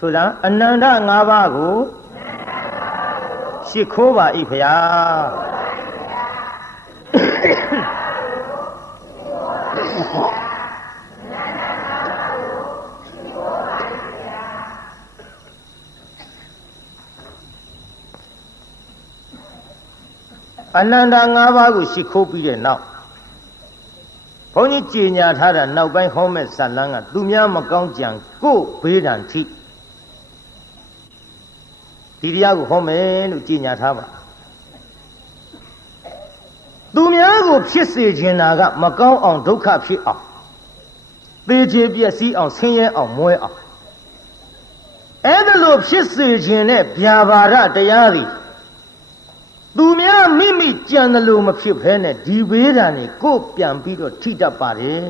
ဆိုတာအနန္တ၅ပါးကိုရှိခိုးပါ၏ဖျားအနန္တ၅ပါးကိုရှိခိုးပြီးတဲ့နောက်ဘုန်းကြီးကြေညာထားတာနောက်ပိုင်းဟောမဲ့ဇာလန်းကသူများမကောင်းကြံကိုယ်ဘေးဒဏ်ထိဒီတရားကိုဟောမယ်လို့ကြေညာထားပါသူများကိုဖြစ်စေခြင်းတာကမကောင်းအောင်ဒုက္ခဖြစ်အောင်သေချေပျက်စီးအောင်ဆင်းရဲအောင်မွဲအောင်အဲ့ဒါလို့ဖြစ်စေခြင်းနဲ့ဗျာပါဒတရားတွေသူများမိမိကြံတယ်လို့မဖြစ်ဘဲနဲ့ဒီဘေးဒဏ်တွေကိုပြန်ပြီးတော့ထိတတ်ပါတယ်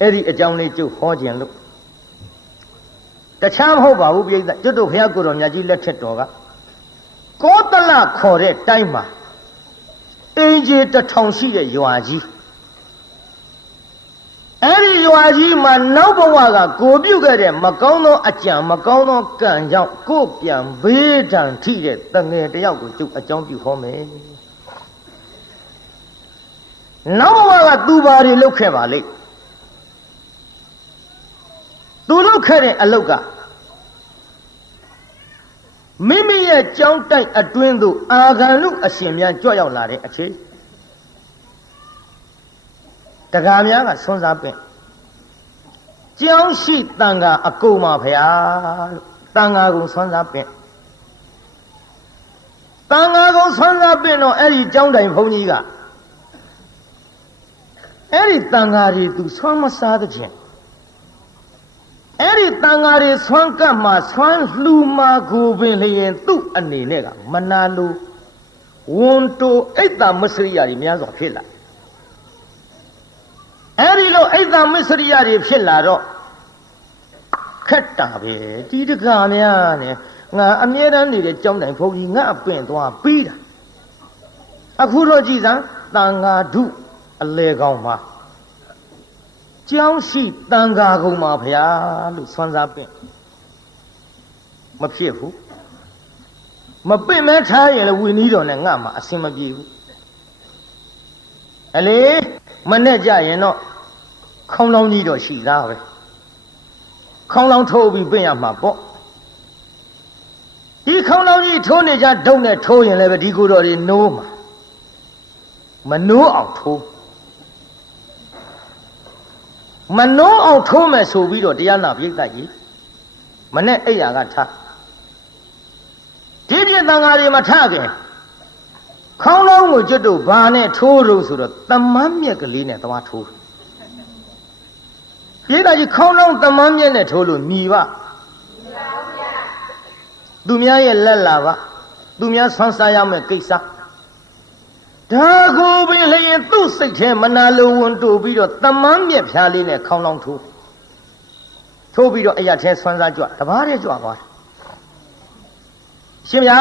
အဲ့ဒီအကြောင်းလေးကျုပ်ဟောခြင်းလို့တခြားမဟုတ်ပါဘူးပြိဿကျွတ်တို့ဘုရားကိုယ်တော်မြတ်ကြီးလက်ထက်တော်ကကောသလခေါ်တဲ့တိုင်းမှာအင်ဂျီ1000ရှိတဲ့ရွာကြီးအဲ့ဒီရွာကြီးမှာနောက်ဘဝကကိုပြုတ်ခဲ့တဲ့မကောင်းသောအကြံမကောင်းသောကံကြောင့်ကိုပြန်ဘေးဒဏ်ထိတဲ့တငယ်တယောက်ကိုကျုပ်အကြောင်းပြုဟောမယ်နောက်ဘဝကသူဘာတွေလုပ်ခဲ့ပါလိမ့်သူလုပ်ခဲ့တဲ့အလုပ်ကမိမိရဲ့ကြောင်းတိုက်အတွင်းသို့အာဂန္လုအရှင်များကြွရောက်လာတဲ့အချိန်တကားများကဆွမ်းစားပင့်ကြောင်းရှိတန်ခါအကုန်ပါဗျာလို့တန်ခါကိုဆွမ်းစားပင့်တန်ခါကိုဆွမ်းစားပင့်တော့အဲ့ဒီကြောင်းတိုင်ဘုန်းကြီးကအဲ့ဒီတန်ခါတွေသူဆွမ်းမစားတဲ့ဖြင့်အဲ့ဒီတန်ဃာတွေဆွမ်းကပ်မှာဆွမ်းလှူမှာကိုပင်လျင်သူ့အနေနဲ့ကမနာလိုဝန်တိုအိတ်တာမစ္စရိယတွေများစွာဖြစ်လာအဲ့ဒီလိုအိတ်တာမစ္စရိယတွေဖြစ်လာတော့ခက်တာပဲဒီတကားများနဲ့ငါအမြဲတမ်းနေတဲ့ကြောင်းတိုင်ဘုန်းကြီးငါအပင့်သွားပြီးတာအခုတော့ကြည်စမ်းတန်ဃာဓုအလေကောင်မှာကြောင်းရှိတန်ခါကုန်ပါဗျာလို့ဆွမ်းစားပင့်မဖြစ်ဘူးမပင့်မဲထားရင်လည်းဝီနီးတော်နဲ့ငါမှအဆင်မပြေဘူးအလေမနဲ့ကြရင်တော့ခေါင်းလောင်းကြီးတော့ရှိသားပဲခေါင်းလောင်းထိုးပြီးပင့်ရမှာပေါ့ဒီခေါင်းလောင်းကြီးထိုးနေကြဒုံနဲ့ထိုးရင်လည်းပဲဒီကိုယ်တော်တွေနိုးမှာမနိုးအောင်ထိုးမနှောအောင်ထိုးမယ်ဆိုပြီးတော့တရားနာပြိဿကြီးမနဲ့အိယာကထားဒီပြည့်တန်ဃာတွေမထခင်ခေါင်းလုံးကိုကျွတ်တို့ဘာနဲ့ထိုးလို့ဆိုတော့တမန်းမြက်ကလေးနဲ့သွားထိုးပြိဿကြီးခေါင်းလုံးတမန်းမြက်နဲ့ထိုးလို့မြည်ပါသူများရဲ့လက်လာပါသူများဆွမ်းစားရမယ့်ကိစ္စဒါကိုပင်လျင်သူ့စိတ်ထဲမနာလိုဝန်တူပြီးတော့တမန်းမြက်ဖြားလေးနဲ့ခေါင်းလောင်းထိုးပြီးတော့အရာထဲဆွမ်းစားကြွတဘာတဲ့ကြွသွားတယ်ရှင်ဗျာ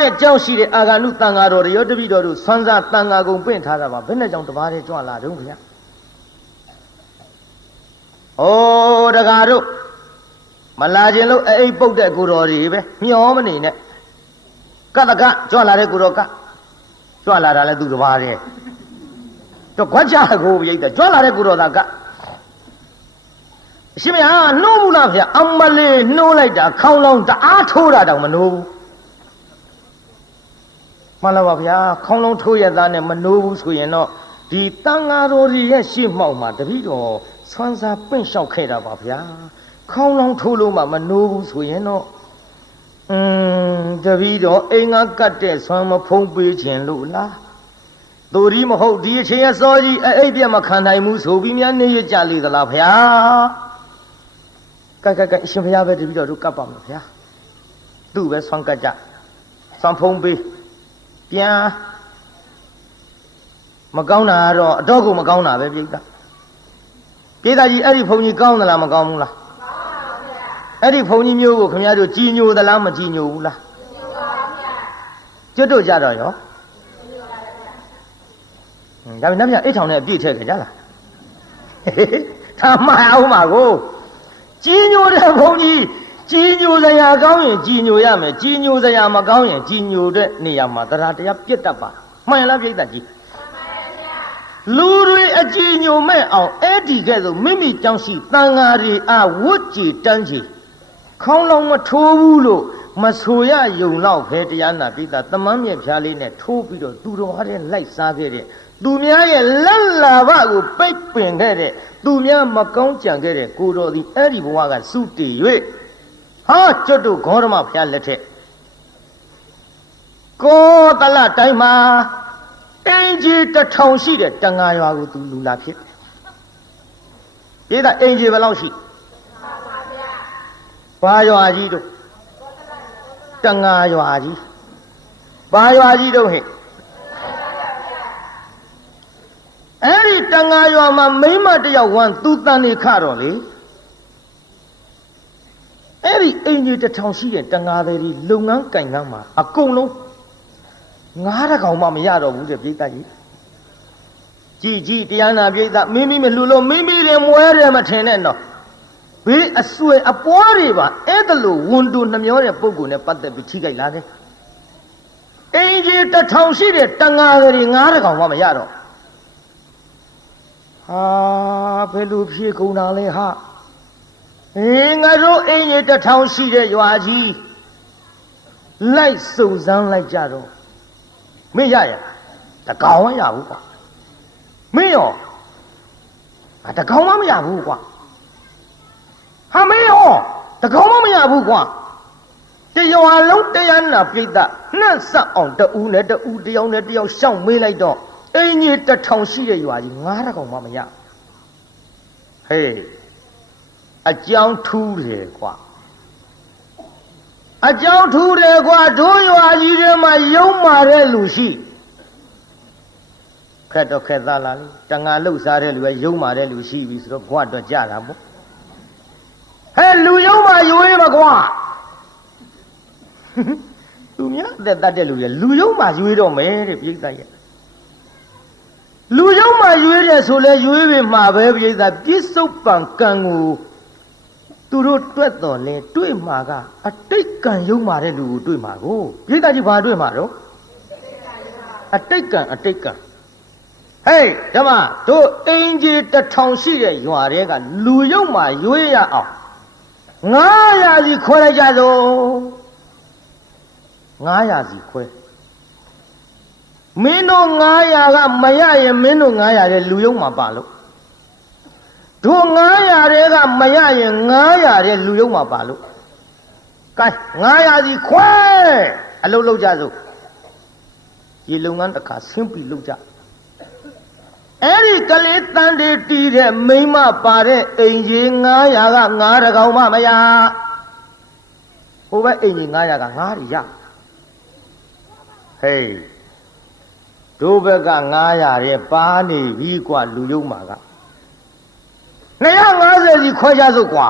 တဲ့ကြောက်ရှိတဲ့အာဂန္တုတန်ဃာတော်တွေရောတပိတော်တို့ဆွမ်းစားတန်ဃာကုံပင့်ထားတာပါဘယ်နဲ့ကြောင့်တဘာတဲ့ကြွလာတုံးခင်ဗျာဩတကားတို့မလာခြင်းလို့အိပ်ပုတ်တဲ့ကိုတော်တွေပဲမျောမနေနဲ့ကတကကြွလာတဲ့ကိုတော်ကကြွလာတာလဲသူတပါးတဲ့တော့ခွက်ချကိုပြိတ္တကြွလာတဲ့ကိုတော်သားကအရှင်မဟာနှိုးဘူးလားဗျအမလေးနှိုးလိုက်တာခေါင်းလောင်းတအားထိုးတာတောင်မနှိုးဘူးမှန်လားပါဗျာခေါင်းလောင်းထိုးရသားနဲ့မနှိုးဘူးဆိုရင်တော့ဒီတန်ဃာတော်ကြီးရဲ့ရှေ့မှောက်မှာတပည့်တော်ဆွမ်းစားပင့်လျှောက်ခဲ့တာပါဗျာခေါင်းလောင်းထိုးလို့မှမနှိုးဘူးဆိုရင်တော့တပည့်တော်အိမ်ကကတ်တဲ့ဆွမ်းမဖုံးပေးခြင်းလို့လားသူဒီမဟုတ်ဒီအချိန်အစောကြီးအိပ်ပြမခံနိုင်ဘူးဆိုပြီးများနေရကြလေသလားဗျာကဲအရှင်ဘုရားပဲတပည့်တော်တို့ကတ်ပါမယ်ဗျာသူ့ပဲဆွမ်းကတ်ကြဆွမ်းဖုံးပေးပြန်မကောင်းတာကတော့အတော့ကိုမကောင်းတာပဲပြိဿကြီးအဲ့ဒီဘုံကြီးကောင်းသလားမကောင်းဘူးလားအဲ့ဒီဘုံကြီးမျိုးကိုခင်ဗျားတို့ကြည်ညိုသလားမကြည်ညိုဘူးလားကျွတ်တို့ကြတော့ရောဒါပေမဲ့နတ်အိတ်ထောင်နဲ့အပြည့်ထည့်ခဲ့ကြလားထားမှအောင်ပါကို ကြီးညိုတဲ့ဘုန်းကြီးကြီးညိုစရာကောင်းရင်ကြီးညိုရမယ်ကြီးညိုစရာမကောင်းရင်ကြီးညိုတဲ့နေရာမှာတရားတရားပြတ်တတ်ပါမှန်လားပြိတ္တကြီးလူတွေအကြည်ညိုမဲ့အောင်အဲ့ဒီကဲ့သို့မိမိကြောင့်ရှိတန်ဃာတွေအားဝတ်ကြည်တန်းကြည်ခေါင်းလုံးမထိုးဘူးလို့မဆိုရယုံတော့ပဲတရားနာပိသသမမ်းမြက်ဖြားလေးနဲ့ထိုးပြီးတော့သူတော်ဟာတဲ့လိုက်စားခဲ့တဲ့သူများရဲ့လက်လာဘကိုပိတ်ပင်ခဲ့တဲ့သူများမကောင်းကြံခဲ့တဲ့ကိုတော်သည်အဲ့ဒီဘဝကစုတည်၍ဟာကျွတ်တို့ဂေါရမဖျားလက်ထက်ကောတလတိုင်းမှာအင်ကြီး1000ရှိတဲ့တန်ဃာရွာကိုသူလူလာဖြစ်ပြေးတာအင်ကြီးဘယ်လောက်ရှိဘာရွာကြီးတို့တန်ဃာရွာကြီးဘာရွာကြီးတို့ဟဲ့အဲ့ဒီတန်ဃာရွာမှာမိမတယောက်ဝမ်းသူတန်နေခတော့လေအဲ့ဒီအင်ကြီး1000ရှိတဲ့တန်ဃာတွေလုပ်ငန်းကင်ငန်းမှာအကုန်လုံး9ကောင်မှမရတော့ဘူးတဲ့ပြိတ္တကြီးကြည်တရားနာပြိတ္တမိမိမလှူလို့မိမိတွေမွဲတယ်မထင်နဲ့တော့ဘေးအဆွေအပွားတွေပါအဲ့ဒါလို့ဝန်တူနှမျောတဲ့ပုဂ္ဂိုလ်နဲ့ပတ်သက်ပြီးထိခိုက်လာတယ်အင်ကြီး1000ရှိတဲ့တန်ဃာတွေ9ကောင်မှမရတော့ဟာဘယ်လိုဖြေကုန်တာလဲဟာငါတို့အင်ကြီး1000ရှိတဲ့ရွာကြီးလိုက်စုံစမ်းလိုက်ကြတော့မင်းရရတကောင်မရဘူးကွာမင်းရောတကောင်မရဘူးကွာဟာမင်းရောတကောင်မရဘူးကွာတရွာလုံးတရားနာပြိတ္တနှက်ဆက်အောင်တူနဲ့တူတယောက်နဲ့တယောက်ရှောက်မေးလိုက်တော့အင်းကြီး1000ရှိတဲ့ရွာကြီး9ကောင်မှမရဟေးအကြောင်းထူးတယ်ကွာအကြောင်းထူးတယ်ကွာတို့ရွာကြီးထဲမှာယုံမာတဲ့လူရှိခက်တော့ခက်သားလားလေတန်ငါလှုပ်ရှားတဲ့လူပဲယုံမာတဲ့လူရှိပြီဆိုတော့ဘွားတော့ကြတာပေါ့ဟဲ့လူယုံမာရွေးမကွာသူများသက်တတ်တဲ့လူတွေလူယုံမာရွေးတော့မယ်တဲ့ပြိဿရဲ့လူယုံမာရွေးတယ်ဆိုလဲရွေးပြီမှာပဲပြိဿပြစ္ဆုတ်ပံကံကိုသူတို့တွက်တော်လဲတွေ့မှာကအတိတ်ကံယုံမာတဲ့လူကိုတွေ့မှာကိုပြိဿကြီးဘာတွေ့မှာတော့အတိတ်ကံဟေးဓမ္မတို့အင်ကြီး1000ရှိတဲ့ရွာတွေကလူယုံမာရွေးရအောင်900စီခွဲလိုက်ကြစို့900စီခွဲမင်းတို့900ကမရရင်မင်းတို့900တဲ့လူယုံမာပါလို့တို့900တဲ့ကမရရင်900တဲ့လူယုံမာပါလို့ကဲ900စီခွဲအလုပ်လုပ်ကြစို့ဒီလုပ်ငန်းတစ်ခါဆင်းပြီးလုပ်ကြအဲ့ဒီကလေးတန်တေတီးတဲ့မိမပါတဲ့အိမ်ကြီး900က9တကောင်မှမရဟိုဘက်အိမ်ကြီး900က9တွေရဟေးတို့ဘက်က900တဲ့ပါနေပြီกว่าလူယုံမှာက250စီခွဲကြစို့ကွာ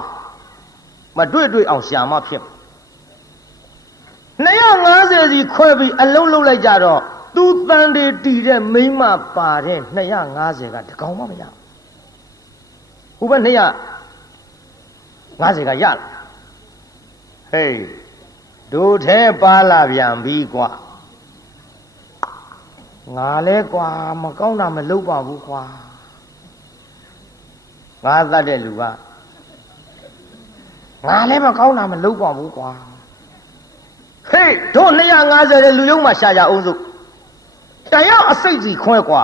မတွေ့အောင်ရှာမဖြစ်250စီခွဲပြီးအလုံးလုံးလိုက်ကြတော့သူတန်တေတီတဲ့မိမပါတဲ့250ကတကောင်မှမရဟိုဘက်250ကရဟေးတို့ထဲပါလာပြန်ပြီကွာငါလဲကွာမကောင်းတာမလုပ်ပါဘူးကွာငါသတ်တဲ့လူကငါလဲမကောင်းတာမလုပ်ပါဘူးကွာဟေးတို့250တဲ့လူယုံမှာရှာကြအောင်စို့တရားအစိတ်စီခွဲကွာ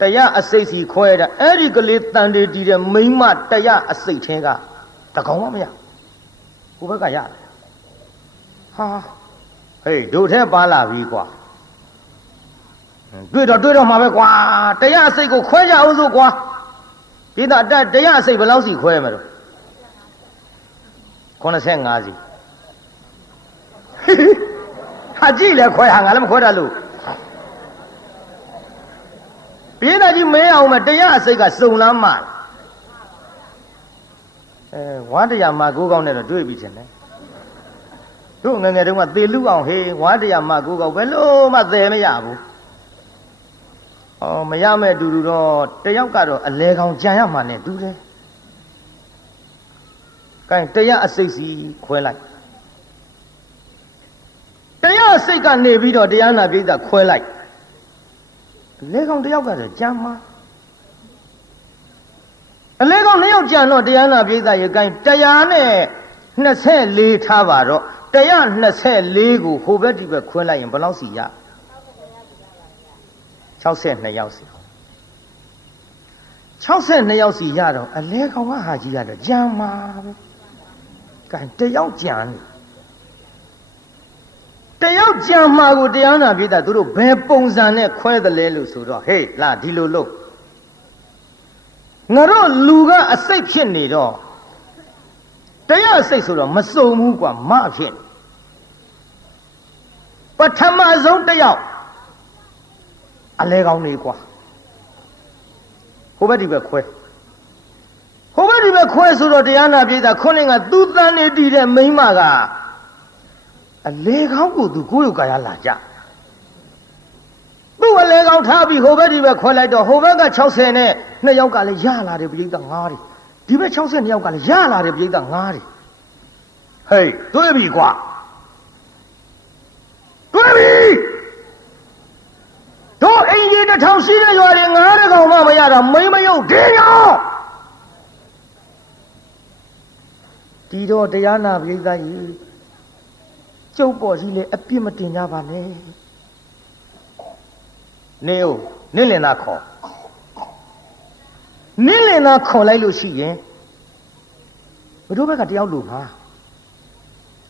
တရားအစိတ်စီခွဲတာအဲ့ဒီကလေးတန်တေတီတဲ့မိမတရားအစိတ်ထဲကတကောင်မှမရကိုဘက်ကရတယ်ဟာဟေးတို့ထဲပါလာပြီကွာတွေ့တော့မှာပဲကွာတရားအစိတ်ကိုခွဲကြအောင်စို့ကွာဒီတော့တရားအစိတ်ဘယ်လောက်စီခွဲမှာတော့85စီဟာကြည့်လေခွဲဟာငါလည်းမခွဲတတ်လို့ပြေးတာကြီးမဲအောင်မတရားအစိတ်ကစုံလမ်းမှဝါတရားမှာ9ကောင်းနဲ့တော့တွေ့ပြီထင်တယ်တို့ငငယ်တုန်းကသေလူအောင်ဟေးဝါတရားမှာ9ကောင်းဘယ်လို့မှသေမရဘူးမရမဲ့တူတူတော့တယောက်ကတော့အလဲကောင်ကြံရမှနဲ့တူတယ် ကဲတရားအစိတ်စီခွဲလိုက်တရားအစိတ်ကနေပြီးတော့တရားနာပိဋကခွဲလိုက်လေကောင်တယောက်ကဆိုကြမ်းမှာအလေကောင်နှစ်ယောက်ကြံတော့တရားနာပိဋကရေကိုင်း124ထားပါတော့124ကိုဟိုဘက်ဒီဘက်ခွဲလိုက်ရင်ဘယ်လောက်စီရ62ယောက်စီ62ယောက်စီရတော့အလေကောင်ကဟာကြီးရတော့ကြမ်းမှာပဲကိုင်းတယောက်ကြံတယောက်ကြံမှာကိုတရားနာပိဋကသူတို့ဘယ်ပုံစံနဲ့ခွဲတယ်လဲလို့ဆိုတော့ဟေးလာဒီလိုလို့ငါတို့လူကအစိတ်ဖြစ်နေတော့တရားအစိတ်ဆိုတော့မစုံဘူးကွာမဖြစ်ပထမဆုံးတယောက်အလဲကောင်းနေကွာဟိုဘက်ဒီဘက်ခွဲဆိုတော့တရားနာပိဋကခုနှစ်ကသူတန်နေတည်တဲ့မိန်းမကအလဲကောင်းကိုသူကိုယ်ရုပ်ကာယလာကြသူ့အလဲကောင်းထားပြီးဟိုဘက်ဒီဘက်ခွဲလိုက်တော့ဟိုဘက်က60နဲ့2ယောက်ကလည်းရလာတယ်ပိဋက9တွေဒီဘက်62ယောက်ကလည်းရလာတယ်ပိဋက9တွေဟေးတွေ့ပြီကွာတွေ့ပြီတို့အင်ကြီး1000ရှိတဲ့ရွာတွေ9ကောင်မှမရတာမိမယုတ်ဒင်းရောဒီတော့တရားနာပိဋကကြီးကျုပ်ပေါ်ကြီးလေအပြစ်မတင်ကြပါနဲ့နေဦးနင်းလင်သားခေါ်လိုက်လို့ရှိရင်ဘယ်တို့ဘက်ကတယောက်လို့မှာ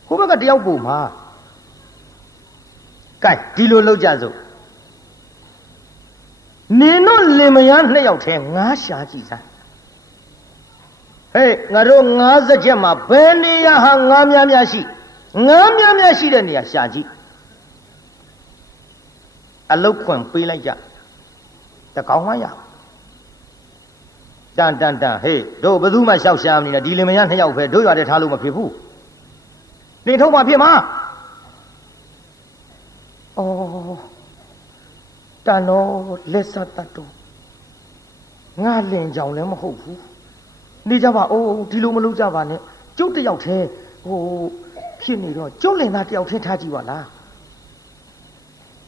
ဟိုဘက်ကတယောက်ပုံမှာကဲဒီလိုလောက်ကြစို့နင်တို့လင်မယား2ယောက်ထဲငါးရှာကြည့်စမ်းဟေးငါတို့50ချက်မှာဘယ်နေရာဟာငါးများရှိငါးများရှိတဲ့နေရာရှာကြည့်အလုတ်ခွန်ပေးလိုက်ကြတကောင်မှရတန်ဟေးတို့ဘယ်သူမှရှောက်ရှာမနေနဲ့ဒီလင်မယား2ယောက်ပဲတို့ရွာတဲ့ထားလို့မဖြစ်ဘူးနေထုတ်မှဖြစ်မှာဩတန်တော်လက်ဆက်တတ်တော့ငါလင်ကြောင်လည်းမဟုတ်ဘူးနေကြပါအိုးဒီလိုမလုပ်ကြပါနဲ့ကျုပ်တယောက်ထဲဖြစ်နေတော့ကျုပ်လင်သားတယောက်ထဲထားကြည့်ပါလား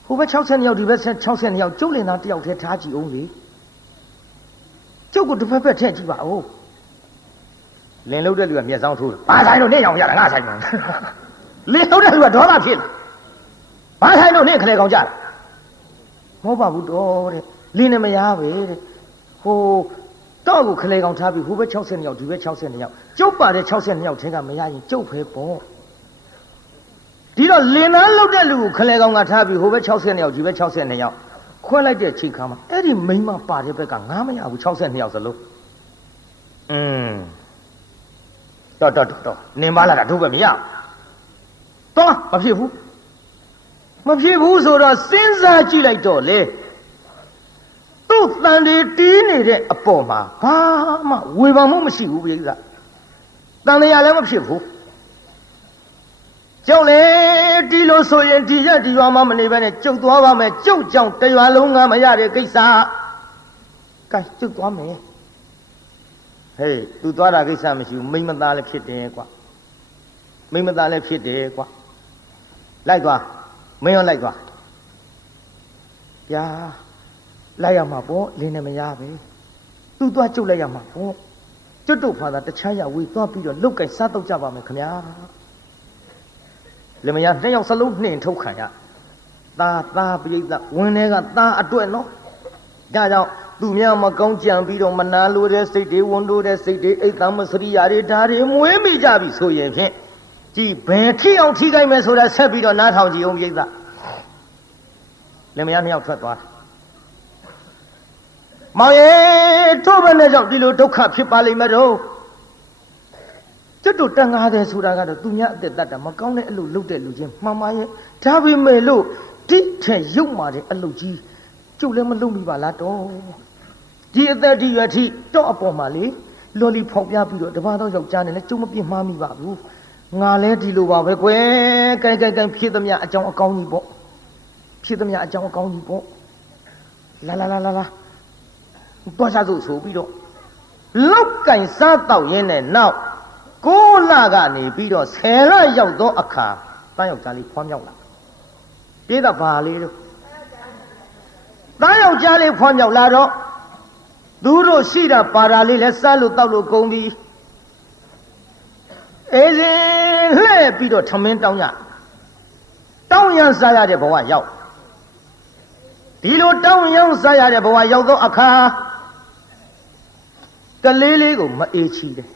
ဟိုဘက်60ယောက်ဒီဘက်60ယောက်ကျုပ်လင်သားတယောက်ထဲထားကြည့်အောင်လေကျုပ်ကိုတစ်ဖက်ဖက်ထည့်ကြည့်ပါဦးလင်လုံးတဲ့လူကမျက်စောင်းထိုးဘာဆိုင်လို့နေအောင်ရတာငါဆိုင်မှာလင်လုံးတဲ့လူကဒေါသဖြစ်လာဘာဆိုင်လို့နေခလေကောင်ကြတာမဟုတ်ပါဘူးတော့တဲ့လင်းနေမရပဲတဲ့ဟိုတော့ကိုခလေကောင်ထားပြီးဟိုဘက်60ယောက်ဒီဘက်60ယောက်ကျုပ်ပါတဲ့60ယောက်ထင်းကမရရင်ကျုပ်ပဲပေါ့ဒီတော့လင်သားလောက်တဲ့လူကိုခလေကောင်ကထားပြီးဟိုဘက်60ယောက်ဒီဘက်60ယောက်ခွဲလိုက်တဲ့ချိန်ခါမှာအဲ့ဒီမိန်းမပါတဲ့ဘက်ကငါမရဘူး62ယောက်စလုံးတော့နင်ပါလာတာတို့ပဲမရတော့မဖြစ်ဘူးဆိုတော့စဉ်းစားကြည့်လိုက်တော့လေသူ့တန်တွေတီးနေတဲ့အပေါ်မှာဘာမှဝေဖန်မှုမရှိဘူးပြိဿတန်တရားလည်းမဖြစ်ဘူးကျုပ်လေဒီလိုဆိုရင်ဒီရက်ဒီရွာမှမနေပဲနဲ့ကျုပ်သွားပါမယ်ကျုပ်ကြောင့်တရွာလုံးကမရတဲ့ကိစ္စကဲကျုပ်သွားမယ်ဟေးသူသွားတာကိစ္စမရှိဘူးမိမသားလည်းဖြစ်တယ်ကွာလိုက်သွားမင်းရောလိုက်သွားဗျာလိုက်ရမှာပေါ့လင်းနေမရပဲသူသွားကျုပ်လိုက်ရမှာပေါ့ကျွတ်တို့ဖာသာတခြားရဝေးသွားပြီးတော့လုတ်ကိုက်စားတော့ကြပါမယ်ခင်ဗျာလင်မယား2ယောက်စလုံးနှင်ထုတ်ခံရသားပိဋကဝင်ထဲကသားအတွက်နော်ဒါကြောင့်သူများမကောင်းကြံပြီးတော့မနာလိုတဲ့စိတ်တွေဝန်တိုးတဲ့စိတ်တွေအိတ်သမစရိယာတွေဓာတွေမွေးမိကြပြီဆိုရင်ဖြင့်ကြည်ဘယ်ထိအောင်ထိခိုက်မယ်ဆိုတာဆက်ပြီးတော့နားထောင်ကြည့်အောင်ပိဋကလင်မယား2ယောက်ထွက်သွားမောင်ရဲ့တို့ဘယ်နဲ့ကြောင့်ဒီလိုဒုက္ခဖြစ်ပါလိမ့်မယ်တော့ကျွတ်တို့တန်ငါတယ်ဆိုတာကတော့သူများအသက်တတ်တာမကောင်းတဲ့အလုပ်လုပ်တဲ့လူချင်းမှန်ပါရဲ့ဒါပေမဲ့လို့တိထဲရုပ်မာတဲ့အလုပ်ကြီးကျုပ်လည်းမလုပ်မိပါလားတော့ဒီအသက်ဒီရွယ်ထိတော့အပေါ်မှာလေလော်လီဖောက်ပြပြီးတော့တပါးတော့ယောက်ျားနဲ့လည်းကျုပ်မပြစ်မှားမိပါဘူးငါလည်းဒီလိုပါပဲကွယ်ကိုင်ဖြစ်သမျှအကြောင်းအကောင်းကြီးပေါ့လာတွားစားစို့ဆိုပြီးတော့လောက်ကင်စားတော့ရင်းနဲ့နောက် ကိုလကနေပြီးတော့ဆယ်လရောက်သောအခါတန်းယောက်ျားလေးဖွားမြောက်လာပြေးတာဘာလေးလို့တန်းယောက်ျားလေးဖွားမြောက်လာတော့သူတို့ရှိတာပါတာလေးလဲစားလို့တောက်လို့ကုန်ပြီအေးစဉ်လှဲ့ပြီးတော့ထမင်းတောင်းရစားရတဲ့ဘဝရောက်ဒီလိုတောင်းရမ်းစားရတဲ့ဘဝရောက်သောအခါကလေးလေးကိုမအေးချီတယ်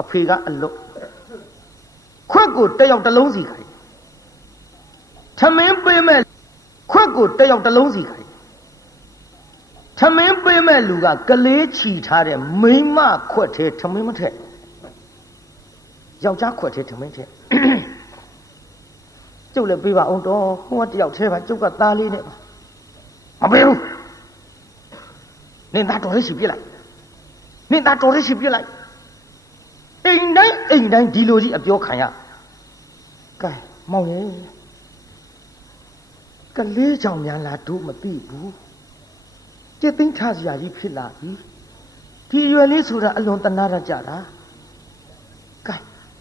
အဖေကအလွတ်ခွက်ကိုတက်ရောက်တစ်လုံးစီခိုင်းထမင်းပေးမဲ့ခွက်ကိုတက်ရောက်တစ်လုံးစီခိုင်းထမင်းပေးမဲ့လူကကလေးချီထားတဲ့မိန်းမခွက်ထဲထမင်းမထက်ယောက်ျားခွက်ထဲထမင်းထက်ကျုပ်လည်းပေးပါအောင်တော့ဟိုကတယောက်ထဲပါကျုပ်ကသားလေးနဲ့ပါမပေးဘူးနင်သားတော်လေးရှိပြစ်လိုက်နင်သားတော်လေးရှိပြစ်လိုက်အိမ်တိုင်းဒီလိုကြီးအပြောခံရကဲမောင်ရဲ့ကလေးကြောင့်များလားတို့မသိဘူးကြက်သိန်းထားစရာကြီးဖြစ်လာပြီဒီရွယ်လေးဆိုတာအလွန်တနာရကြတာကဲ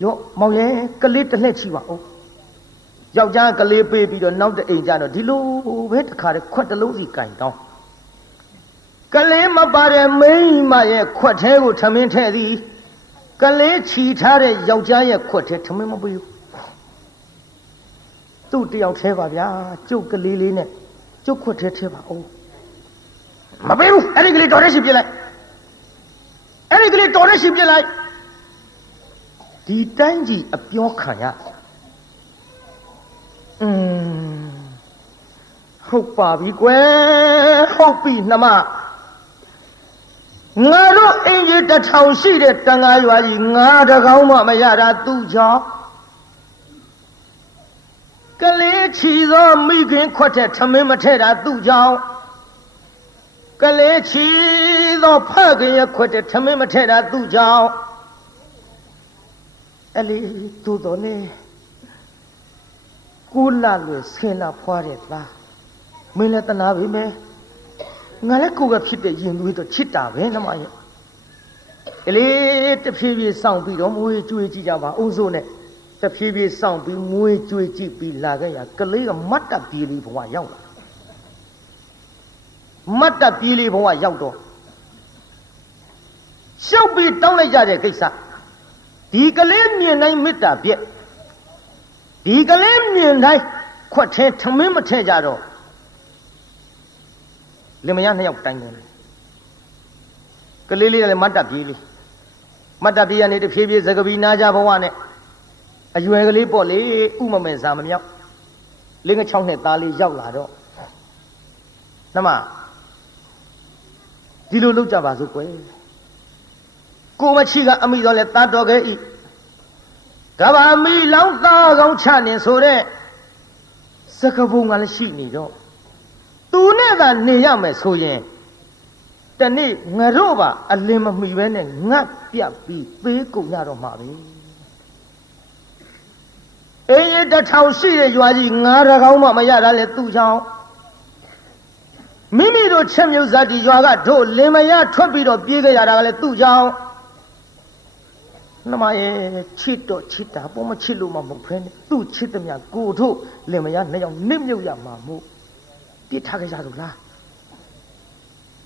ရောမောင်ရဲ့ကလေးတစ်လက်ချီပါဦးယောက်ျားကလေးပေးပြီးတော့နောက်တဲ့အိမ်ကျတော့ဒီလိုပဲတခါတည်းခွက်တစ်လုံးစီကင်တောင်းကလေးမပါတဲ့မိန်းမရဲ့ခွက်သေးကိုထမင်းထဲသည်ကလေးချီထားတဲ့ယောက်ျားရဲ့ခွက်သေးထမင်းမပေးဘူးသူ့တယောက်သေးပါဗျာကျုပ်ကလေးလေးနဲ့ကျုပ်ခွက်သေးထဲပါအောင်မပေးဘူးအဲ့ဒီကလေးတော်ရဲရှိပြလိုက်အဲ့ဒီကလေးတော်ရဲရှိပြလိုက်ဒီတိုင်းကြီးအပြောခံရဟုတ်ပါပြီကွယ်ဟုတ်ပြီနှမငါတို့အင်ကြီးတစ်ထောင်ရှိတဲ့တန်ဃာရွာကြီးငါတကောင်းမှမရတာသူ့ကြောင့်ကလေးချီသောမိခင်ခွက်တဲ့ထမင်းမထဲတာသူ့ကြောင့်ကလေးချီသောဖခင်ရဲ့ခွက်တဲ့ထမင်းမထဲတာသူ့ကြောင့်အဲ့လေသူ့တော်လေကိုလာလွယ်ဆင်းလာဖွားတဲ့သားမင်းလည်းတနာပြီမယ်ငါလည်းကိုယ်ကဖြစ်တဲ့ရင်သွေးတော့ချစ်တာပဲနှမရဲ့ကလေးတဖြည်းဖြည်းစောင့်ပြီးတော့မွေးကြွေးကြည့်ကြပါဦးစိုးနဲ့တဖြည်းဖြည်းစောင့်ပြီးမွေးကြွေးကြည့်ပြီးလာခဲ့ရကလေးကမတ်တပ်ပြေးလေးဘဝရောက်လာမတ်တပ်ပြေးလေးဘဝရောက်တော့ရှုပ်ပြီးတောင်းလိုက်ကြတဲ့ကိစ္စဒီကလေးမြင်တိုင်းမေတ္တာပြည့်ဒီကလေးမြင်တိုင်းခွက်ထဲထမင်းမထဲကြတော့လင်မယားနှစ်ယောက်တိုင်းတယ်ကလေးလေးလည်းမတ်တပ်ပြေးလေးမတ်တပ်ပြေးကနေတဖြည်းဖြည်းသကပီနာကြဘဝနဲ့အရွယ်ကလေးပေါ့လေဥမမဲ့စာမမြောက်လင်းက6နှစ်သားလေးရောက်လာတော့နှမဒီလိုလုပ်ကြပါစို့ကွယ်ကိုမချီကအမိတော်လဲတာတော်ခဲ့ဤကဘာမီလောင်းသားကောင်းချနေဆိုတဲ့စကပုံကလည်းရှိနေတော့သူနဲ့သာနေရမယ်ဆိုရင်တနေ့ငါတို့ပါအလင်းမမီပဲနဲ့ငတ်ပြတ်ပြီးသေးကုန်ရတော့မှာပဲအေးတစ်ထောင်ရှိတဲ့ရွာကြီးငါးကောင်းမှမရတာလေသူ့ကြောင့်မိမိတို့ချက်မြုပ်ဇာတိရွာကတို့လင်မယားထွက်ပြီးတော့ပြေးခဲ့ရတာကလည်းသူ့ကြောင့်နှမရဲ့ချစ်တော့ချစ်တာပေါ်မချစ်လို့မှမဟုတ်ဖ ೇನೆ သူ့ချစ်သမျှကိုတို့လင်မယားနှစ်ယောက်နစ်မြုပ်ရမှာမို့ပြစ်ထားကြရလို့လား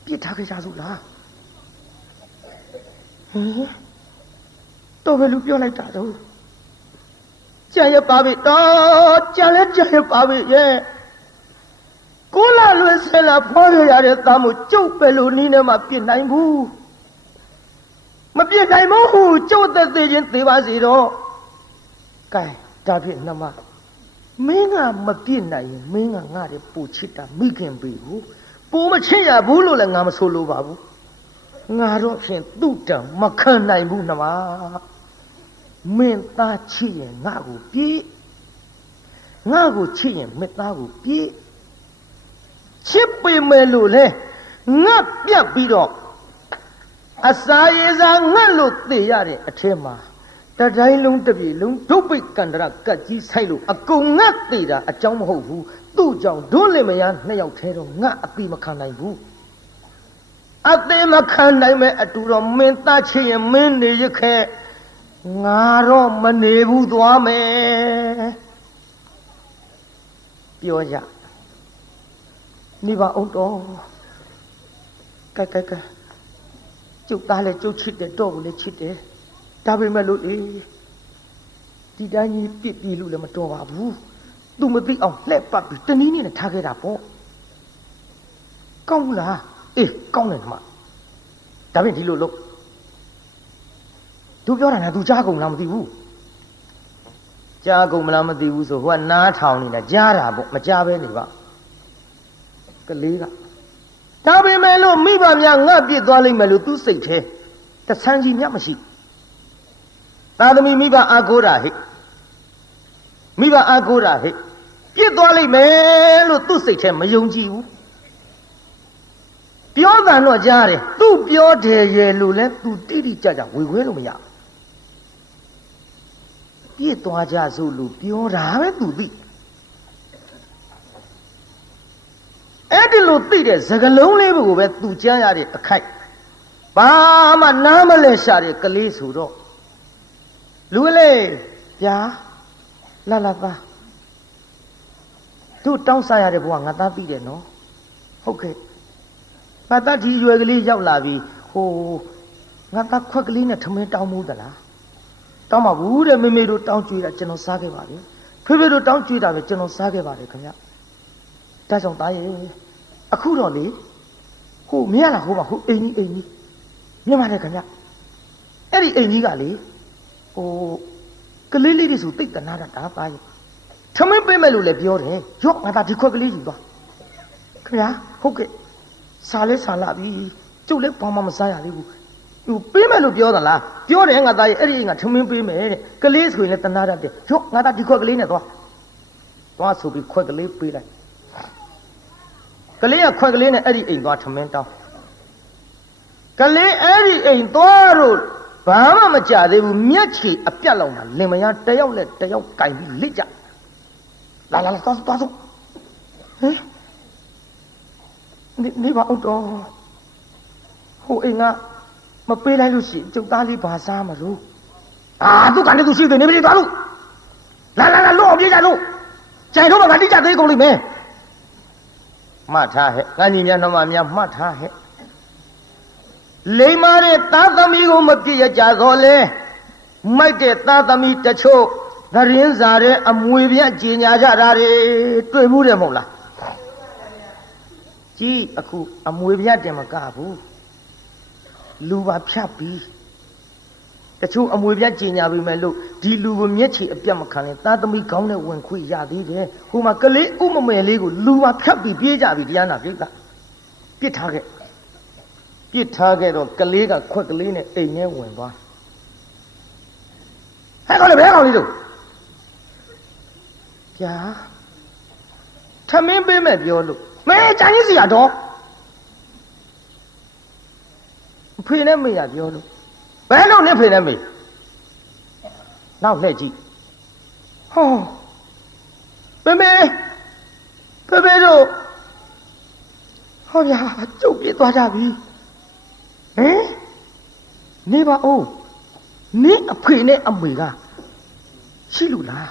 ပြစ်ထားကြရလို့လားဟင်တော့ဘယ်လိုပြောလိုက်တာတော့ကြံရပါပြီတော့ကြံလဲကြံရပါပြီရဲ့ကိုလာလွယ်ဆဲလာဖွားရရတဲ့သားမို့ကျုပ်ပဲလို့နီးနေမှပြစ်နိုင်ဘူးမပြစ်နိုင်ဘူးကျုပ်သက်သေးချင်းသေးပါစေတော့ကဲဒါဖြင့်နှမမင်းကမပြစ်နိုင်ရင်မင်းကငါ့ရဲ့ပူချစ်တာမိခင်ပြီဘူးပူမချစ်ရဘူးလို့လည်းငါမဆိုလိုပါဘူးငါတော့ဖြင့်သူ့တံမခံနိုင်ဘူးနှမမင်းသားချစ်ရင်ငါ့ကိုပြေးငါ့ကိုချစ်ရင်မင်းသားကိုပြေးချစ်ပေမဲ့လို့လေငါပြတ်ပြီးတော့အစာရေစာငတ်လို့သိရတဲ့အထက်မှာတတိုင်းလုံးတစ်ပြေလုံးဒုပိတ်ကန္တရကတ်ကြီးဆိုင်လို့အကုန်ငတ်သိတာအကြောင်းမဟုတ်ဘူးသူ့ကြောင့်ဒုလင်မယားနှစ်ယောက်ထဲတော့ငတ်အတိမခံနိုင်ဘူးအသေးမခံနိုင်မဲ့အတူတော့မင်းသားချစ်ရင်မင်းနေရခဲ့ ငါတော့မနေဘူးသွားမယ်ပြောကြနေပါအောင်တော့ကဲကျုပ်သားလည်းကျုပ်ချစ်တယ်တော့ကိုလည်းချစ်တယ်ဒါပေမဲ့လို့ဒီတိုင်းကြီးပြစ်ပြီးလို့လည်းမတော်ပါဘူးသူမသိအောင်လှည့်ပတ်ပြီးတနည်းနည်းနဲ့ထားခဲ့တာပေါ့ကောင်းဘူးလားအေးကောင်းတယ်ခမဒါဖြင့်ဒီလိုလို့သူပြောတာနဲ့သူကြားကုန်လားမသိဘူးကြားကုန်မလားမသိဘူးဆိုဟိုကနားထောင်နေတာကြားတာပေါ့မကြားပဲနေပါကလေးကဒါပေမဲ့လို့မိဘများငါပြစ်သွားလိမ့်မယ်လို့သူစိတ်သေးတဆန်းကြီးမြတ်မရှိသာသမီမိဘအာကိုးတာဟိမိဘအာကိုးတာဟိပြစ်သွားလိမ့်မယ်လို့သူစိတ်သေးမယုံကြည်ဘူးပြောတာတော့ကြားတယ်သူပြောတယ်ရဲ့လို့လဲသူတိတိကျကျဝေခွဲလို့မရပြစ်သွားကြစို့လို့ပြောတာပဲသူသိအဲ့ဒီလိုသိတဲ့စကလုံးလေးကိုပဲသူကြားရတဲ့အခိုက်ဘာမှနားမလဲရှာတဲ့ကလေးဆိုတော့လူလေးဗျာလာပါတို့တောင်းစားရတဲ့ဘဝငါသားသိတယ်နော်ဟုတ်ကဲ့ငါသားဒီရွယ်ကလေးရောက်လာပြီဟိုငါသားခွက်ကလေးနဲ့ထမင်းတောင်းမှုသလားတောင်းပါဘူးတဲ့မေမေတို့တောင်းကြွေးတာကျွန်တော်စားခဲ့ပါပြီဖေဖေတို့တောင်းကြွေးတာပဲကျွန်တော်စားခဲ့ပါတယ်ခင်ဗျဒါကြောင့်သားရဲ့အခုတော့လေဟိုမရလားဟိုပါဟိုအိမ်ကြီးမြင်ပါတယ်ခင်ဗျအဲ့ဒီအိမ်ကြီးကလေဟိုကလေးလေးတွေဆိုတိတ်တနာတာဒါသားရဲ့ထမင်းပေးမယ်လို့လည်းပြောတယ်ရော့ငါသားဒီခွက်ကလေးယူသွားခင်ဗျဟုတ်ကဲ့စားလဲစားလာပြီကျုပ်လည်းဘာမှမစားရသေးဘူးသူပေးမယ်လို့ပြောသလားပြောတယ်ငါသားရဲ့အဲ့ဒီအိမ်ကထမင်းပေးမယ်တဲ့ကလေးဆိုရင်လည်းတနာတတ်တယ်ရော့ငါသားဒီခွက်ကလေးနဲ့သွားဆိုပြီးခွက်ကလေးပေးလိုက်ကလေးကခွက်ကလေးနဲ့အဲ့ဒီအိမ်သွားထမင်းတောင်းကလေးအဲ့ဒီအိမ်သွားတော့ဘာမှမကြသေးဘူးမျက်ခြေအပြတ်လောက်မှာလင်မယားတယောက်နဲ့တယောက်ကင်ပြီးလစ်ကြလာသွားစို့ဟဲ့နေပါဦးတော့ဟိုအိမ်ကမပေးလိုက်လို့ရှိရင်ကျုပ်သားလေးဘာစားမလို့သူကနေသူရှိသေးနေပြီသွားလို့လာလို့အောင်ပြေးကြလို့ကြိုင်တော့ငါတိကျသေးကုန်လိမ့်မယ်မှတ်ထားဟဲ့ငါညီများနှမများမှတ်ထားဟဲ့လိမ္မာတဲ့သားသမီးကိုမပြည့်ရကြတော့လေမိုက်တဲ့သားသမီးတချို့သတင်းစာတဲ့အမွေပြကြေညာကြတာတွေတွေ့မှုတယ်မဟုတ်လားကြီးအခုအမွေပြတင်မကဘူးလူပါဖြတ်ပြီးတချို့အမွေပြကြေညာပြီမဲ့လို့ဒီလူကိုမျက်ခြေအပြတ်မခံရင်သားသမီးကောင်းတဲ့ဝင်ခွေရသေးတယ်ဟိုမှာကလေးဥမမယ်လေးကိုလူပါဖြတ်ပြီးပြေးကြပြီတရားနာပြိတ္တာပြစ်ထားခဲ့တော့ကလေးကခွက်ကလေးနဲ့အိမ်ထဲဝင်သွားဟဲ့ကောင်လေးဘယ်ကောင်လေးတို့ဗျာထမင်းပေးမဲ့ပြောလို့မဲကြံကြီးစီရတော့ဖေနဲ့မေရပြောလို့ဘယ်လို့နဲ့ဖေနဲ့မေနောက်လှည့်ကြည့်ဟောဖေတို့ဟောဗျာကျုပ်ပြေးသွားကြပြီဟင်နေပါဦးနေအဖေနဲ့အမေကရှိလို့လား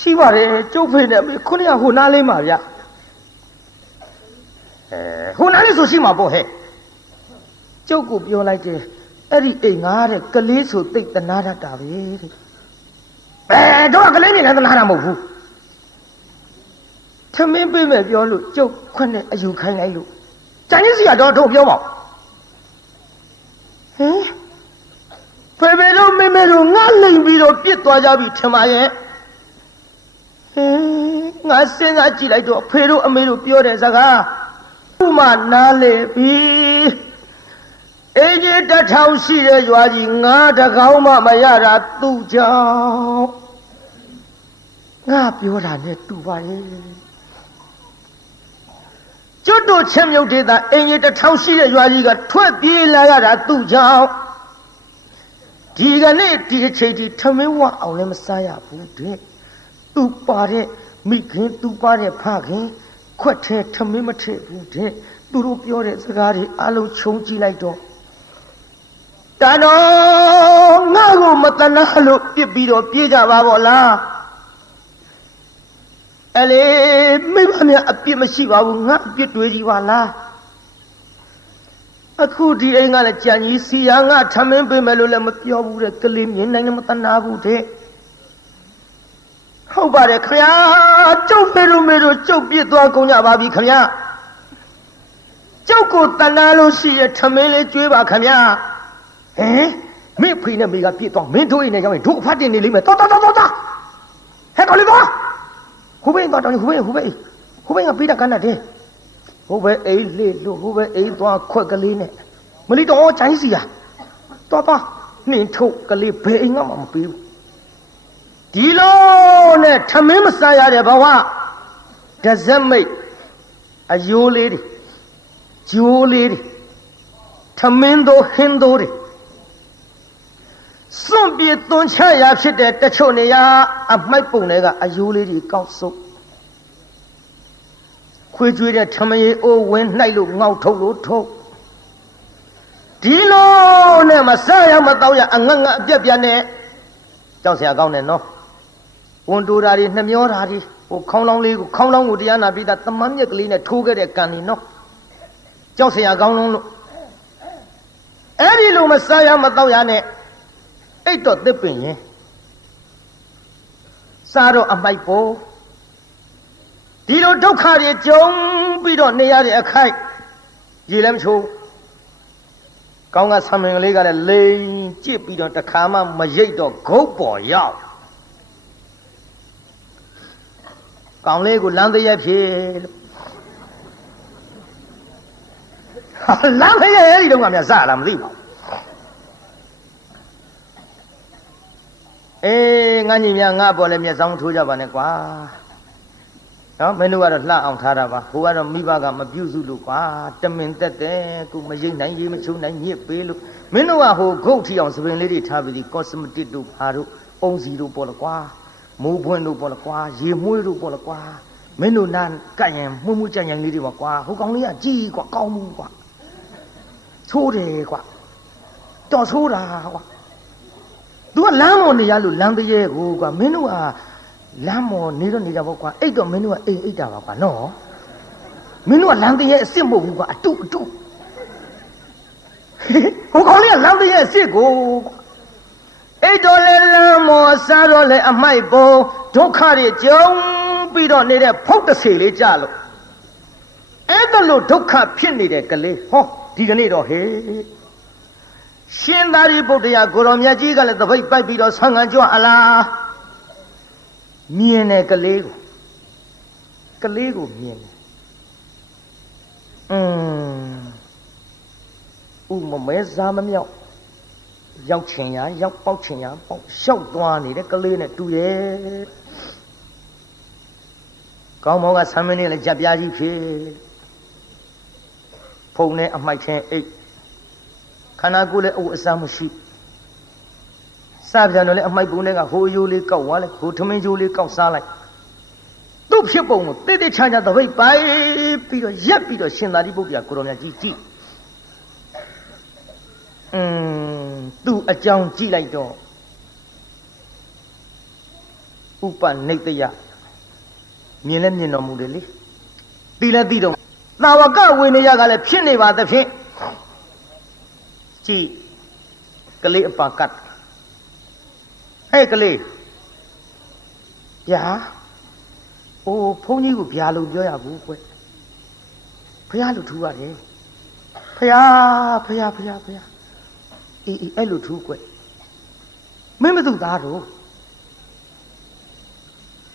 ရှိပါတယ်ကျုပ်ဖေနဲ့အမေခုနကဟိုနားလေးမှာဗျဟိုနားလေးဆိုရှိမှာပေါ့ဟဲ့ကျုပ်ကိုပြောလိုက်တယ်အဲ့ဒီအိမ်ငါတဲ့ကလေးဆိုတိတ်တနာတတ်တာပဲတဲ့တော့ကလေးနေလည်းတနာတာမဟုတ်ဘူးထမင်းပေးမယ်ပြောလို့ကျုပ်ခွနဲ့အယူခိုင်းလိုက်လို့ကြံကြီးစီကတော့တို့ပြောပါဟင်ဖေတို့မေမေတို့ငါလိမ်ပြီးတော့ပြစ်သွားကြပြီထင်ပါရဲ့ဟင်ငါစဉ်းစားကြည့်လိုက်တော့ဖေတို့အမေတို့ပြောတဲ့စကားဥမနားလေပြီအေးကြီးတစ်ထောင်ရှိတဲ့ရွာကြီးငါတကောင်မှမရတာသူ့ကြောင့်ငါပြောတာနဲ့တူပါရဲ့ကျွတ်တို့ချင်းမြုပ်ဒေသအင်ကြီးတစ်ထောင်ရှိတဲ့ရွာကြီးကထွက်ပြေးလာရတာသူ့ကြောင့်ဒီကနေ့ဒီအချိန်ထိထမင်းဝအောင်လည်းမစားရဘူးတဲ့သူပါတဲ့မိခင်သူပါတဲ့ဖခင်ခွက်ထဲထမင်းမထည့်ဘူးတဲ့သူတို့ပြောတဲ့စကားတွေအလုံးခြုံကြည့်လိုက်တော့တန်တော် ငါ့ကိုမတနာလို့ပြစ်ပြီးတော့ပြေးကြပါဗောလားအလေမိဘများအပြစ်မရှိပါဘူးငါအပြစ်တွေးကြီးပါလားအခုဒီအိမ်ကလည်းကြံကြီးစီယာငါထမင်းပေးမယ်လို့လည်းမပြောဘူးတဲ့ကလေးမြင်နိုင်လည်းမတနာဘူးတဲ့ဟုတ်ပါတယ်ခင်ဗျာကျုပ်ဖေတို့မေတို့ကျုပ်ပြစ်သွားကုန်ကြပါပြီခင်ဗျာကျုပ်ကိုတနာလို့ရှိရထမင်းလေးကျွေးပါခင်ဗျာဟင်မင်းဖေနဲ့မေကပြစ်သွားမင်းတို့အိမ်နဲ့ရောက်ရင်တို့အဖတ်တင်နေလိမ့်မယ်တော်ဟဲ့ကောင်လေးသွားဟိုဘင်းတော့တောင်းဟိုဘင်းကပြီးတာကန်းတည်းဟိုဘဲအိမ်လေးလို့ဟိုဘဲအိမ်သွားခွက်ကလေးနဲ့မလီတော့ချိုင်းစီရတော်နှင်းထုတ်ကလေးဘယ်အိမ်ကမှမပြီးဘူးဒီလိုနဲ့ထမင်းမစားရတဲ့ဘဝဒဇက်မိတ်အယိုးလေးတွေဂျိုးလေးတွေထမင်းတို့ဟင်းတို့တွေစွန့်ပြေသွန်ချရာဖြစ်တဲ့တချို့နေရာအမိုက်ပုံတွေကအယိုးလေးတွေကောက်စုပ်ခွေးကျွေးတဲ့ထမရေအိုးဝင်နှိုက်လို့ငေါက်ထုတ်လို့ထုတ်ဒီလိုနဲ့မစားရမတော့ရအငတ်ငတ်အပြက်ပြက်နဲ့ကြောက်စရာကောင်းတယ်နော်ဝန်တိုးတာတွေနှမျောတာတွေဟိုခေါင်းလောင်းလေးကိုခေါင်းလောင်းကိုတရားနာပြီးသားသမမ်းမြက်ကလေးနဲ့ထိုးခဲ့တဲ့ကံနေနော်ကြောက်စရာကောင်းလုံးလို့အဲ့ဒီလိုမစားရမတော့ရနဲ့အိတ်တော့တစ်ပင်ရင်စားတော့အမိုက်ပေါ်ဒီလိုဒုက္ခတွေကြုံပြီးတော့နေရတဲ့အခိုက်ရေလည်းမချိုးကောင်းကဆံမင်ကလေးကလည်းလိန်ကြည့်ပြီးတော့တခါမှမရိတ်တော့ဂုတ်ပေါ်ရောက်ကောင်းလေးကိုလမ်းတရက်ဖြစ်လို့လမ်းတရက်အဲ့ဒီတော့ကများစလာမသိပါဘူးအေးငါညီများငါပေါ်လည်းမျက်စောင်းထိုးကြပါနဲ့ကွာနော်မင်းတို့ကတော့လှအောင်ထားတာပါဟိုကတော့မိဘကမပြုစုလို့ကွာတမင်တက်တယ်ကိုမရိတ်နိုင်ရေးမချိုးနိုင်ညစ်ပေးလို့မင်းတို့ကဟိုဂုတ်ထီအောင်စပင်လေးတွေထားပြီးဒီကော့စမတစ်တို့ဘာတို့အုံစီတို့ပေါ်လကွာမိုးပွင့်တို့ပေါ်လကွာရေမွှေးတို့ပေါ်လကွာမင်းတို့နာကတ်ရင်မှုမှုကြံကြံလေးတွေပါကွာဟိုကောင်လေးကကြီးကွာကောင်းမှုကွာချိုးတယ်ကွာတော်ချိုးတာကွာသူကလမ်းပေါ်နေရလို့လမ်းတရေကိုကွာမင်းတို့ကလမ်းမော်နေတော့နေတာပေါ့ကွာအိတ်တော့မင်းတို့ကအိမ်အိတ်တာပါကွာနော်မင်းတို့ကလမ်းတရေအစ်စ်မဟုတ်ဘူးကွာအတုဟိုကောင်လေးကလမ်းတရေအစ်စ်ကိုအိတ်တော့လေလမ်းမော်စားတော့လေအမိုက်ပုံဒုက္ခတွေကြုံပြီးတော့နေတဲ့ဖုတ်တဆေလေးကြလို့အဲ့ဒါလို့ဒုက္ခဖြစ်နေတဲ့ကလေးဟောဒီကနေ့တော့ဟေးရှင်သာရိပုတ္တရာကိုရောမြတ်ကြီးကလည်းသပိတ်ပိုက်ပြီးတော့ဆံငံကြွအလားမြင်တယ်ကလေးကိုမြင်တယ်ဥမမဲစားမမြောက်ရောက်ချင်ရရောက်ပေါက်ချင်ရပေါက်ရှောက်သွားနေတဲ့ကလေးနဲ့တူရဲ့ကောင်းမောကဆမ်းမင်းနဲ့လည်းကြက်ပြားကြီးဖြစ်ဖုံနဲ့အမိုက်ချင်းအိတ်ခန္ဓာကိုယ်လည်းအဝတ်အစားမရှိစပြန်တော့လည်းအမိုက်ပုံတွေကဟိုရိုးလေးကောက်သွားလိုက်ဟိုထမင်းရိုးလေးကောက်စားလိုက်သူ့ဖြစ်ပုံကိုတိတိချာချာသပိတ်ပိုက်ပြီးတော့ရက်ပြီးတော့ရှင်သာရိပုတ္တရာကိုရောမြတ်ကြီးကြည့်သူ့အကြောင်းကြည့်လိုက်တော့ဥပနိတယမြင်လဲမြင်တော်မူတယ်လေသိလဲသိတော့သာဝကဝိနည်းကလည်းဖြစ်နေပါသဖြင့်ကြည့်ကလေးအပါကတ်ဟဲ့ကလေးဗျာအိုးဘုန်းကြီးကိုဗျာလို့ပြောရဘူးကွဖះလို့ထူရတယ်ဖះအေးအဲ့လိုထူကွမင်းမသူသားတော့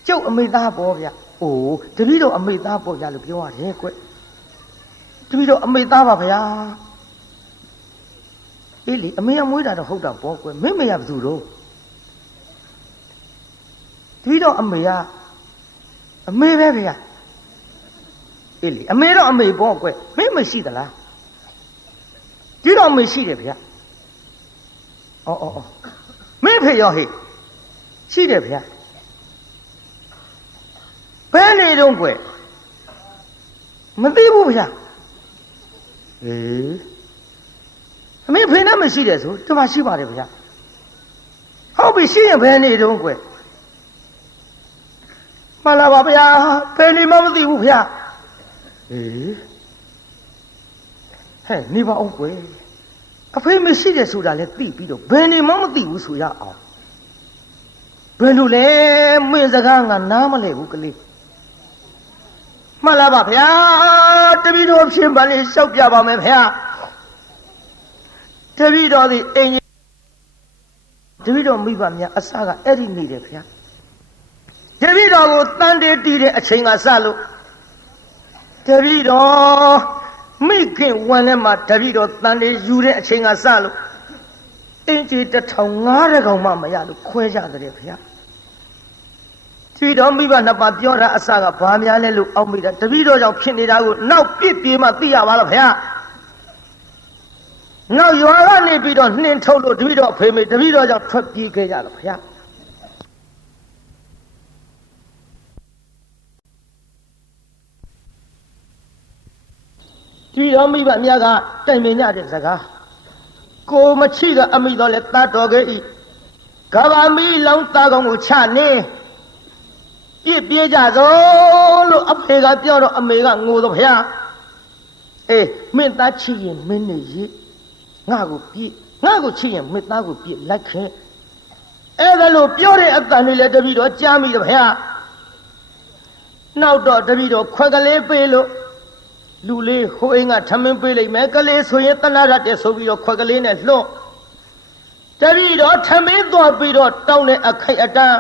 ကျုပ်အမေသားပေါ့ဗျအိုးတပည့်တော်အမေသားပေါ့ဗျလို့ပြောရတယ်ကွတပည့်တော်အမေသားပါဗျာအေးလေအမေကမွေးတာတော့ဟုတ်တာပေါ့ကွမင်းမေကဘယ်သူတော့တပည့်တော်အမေကအမေပဲဗျာအေးလေအမေတော့အမေပေါ့ကွမင်းမရှိသလားတပည့်တော်အမေရှိတယ်ဗျာအော်မင်းဖေရောဟေ့ရှိတယ်ဗျာဘယ်နေတော့ကွမသိဘူးဗျာအမေဖေနဲ့မရှိတယ်ဆိုတမရှိပါတယ်ဗျာ ပြီရှိရင်ဘယ်နေတုံးကွယ်မှန်လားပါဗျာဘယ်နေမှမသိဘူးဗျာအေးဟဲ့နေပါအောင်ကွယ်အဖေမရှိတယ်ဆိုတာလည်းသိပြီးတော့ဘယ်နေမှမသိဘူးဆိုရအောင်ဘယ်လိုလဲမင်းစကားငါနားမလဲဘူးကလေးမှန်လားပါဗျာတပည့်တော်ဖြင့်ပါလေလျှောက်ပြပါမယ်ဗျာတပည့်တော်ဒီအိမ်တပည့်တော်မိဘများအစကအဲ့ဒီနေတယ်ဗျာတပည့်တော်ကိုတန်တေးတီးတဲ့အချိန်ကစလို့တပည့်တော်မိခင်ဝန်ထဲမှာတပည့်တော်တန်တေးယူတဲ့အချိန်ကစလို့အင်းကြီး1500ကောင်မှမရလို့ခွဲကြတယ်ဗျာတပည့်တော်မိဘနှစ်ပါးပြောတာအစကဘာများလဲလို့အောက်မိတာတပည့်တော်ကြောင့်ဖြစ်နေတာကိုနောက်ပြစ်ပြေးမှသိရပါလားဗျာနောက်ရွာကနေပြီးတော့နှင်ထုတ်လို့တပည့်တော်အဖေမေတပည့်တော်ကြောင့်ထွက်ပြေးခဲ့ကြတော့ဗျာတပည့်တော်မိဘများကတိုင်ပင်ကြတဲ့စကားကိုမချိကအမိတော်လဲတတ်တော်ခဲ့ဤကဘာမီလောင်းသားကောင်ကိုချနေပြစ်ပြေးကြသောလို့အဖေကပြောတော့အမေကငိုတော့ဗျာအေးမင်းသားချီရင်မင်းနေရေးငါ့ကိုပြစ်ငါ့ကိုချီရင်မင်းသားကိုပြစ်လိုက်ခဲ့အဲ့ဒါလို့ပြောတဲ့အတန်လေးလည်းတပည့်တော်ကြားမိတယ်ဗျာနောက်တော့တပည့်တော်ခွက်ကလေးပေးလို့လူလေးဟိုအိမ်ကထမင်းပေးလိုက်မယ်ကလေးဆိုရင်တနာရတဲ့ဆိုပြီးတော့ခွက်ကလေးနဲ့လွှတ်တပည့်တော်ထမင်းသွားပြီးတော့တောင်းတဲ့အခိုက်အတန်း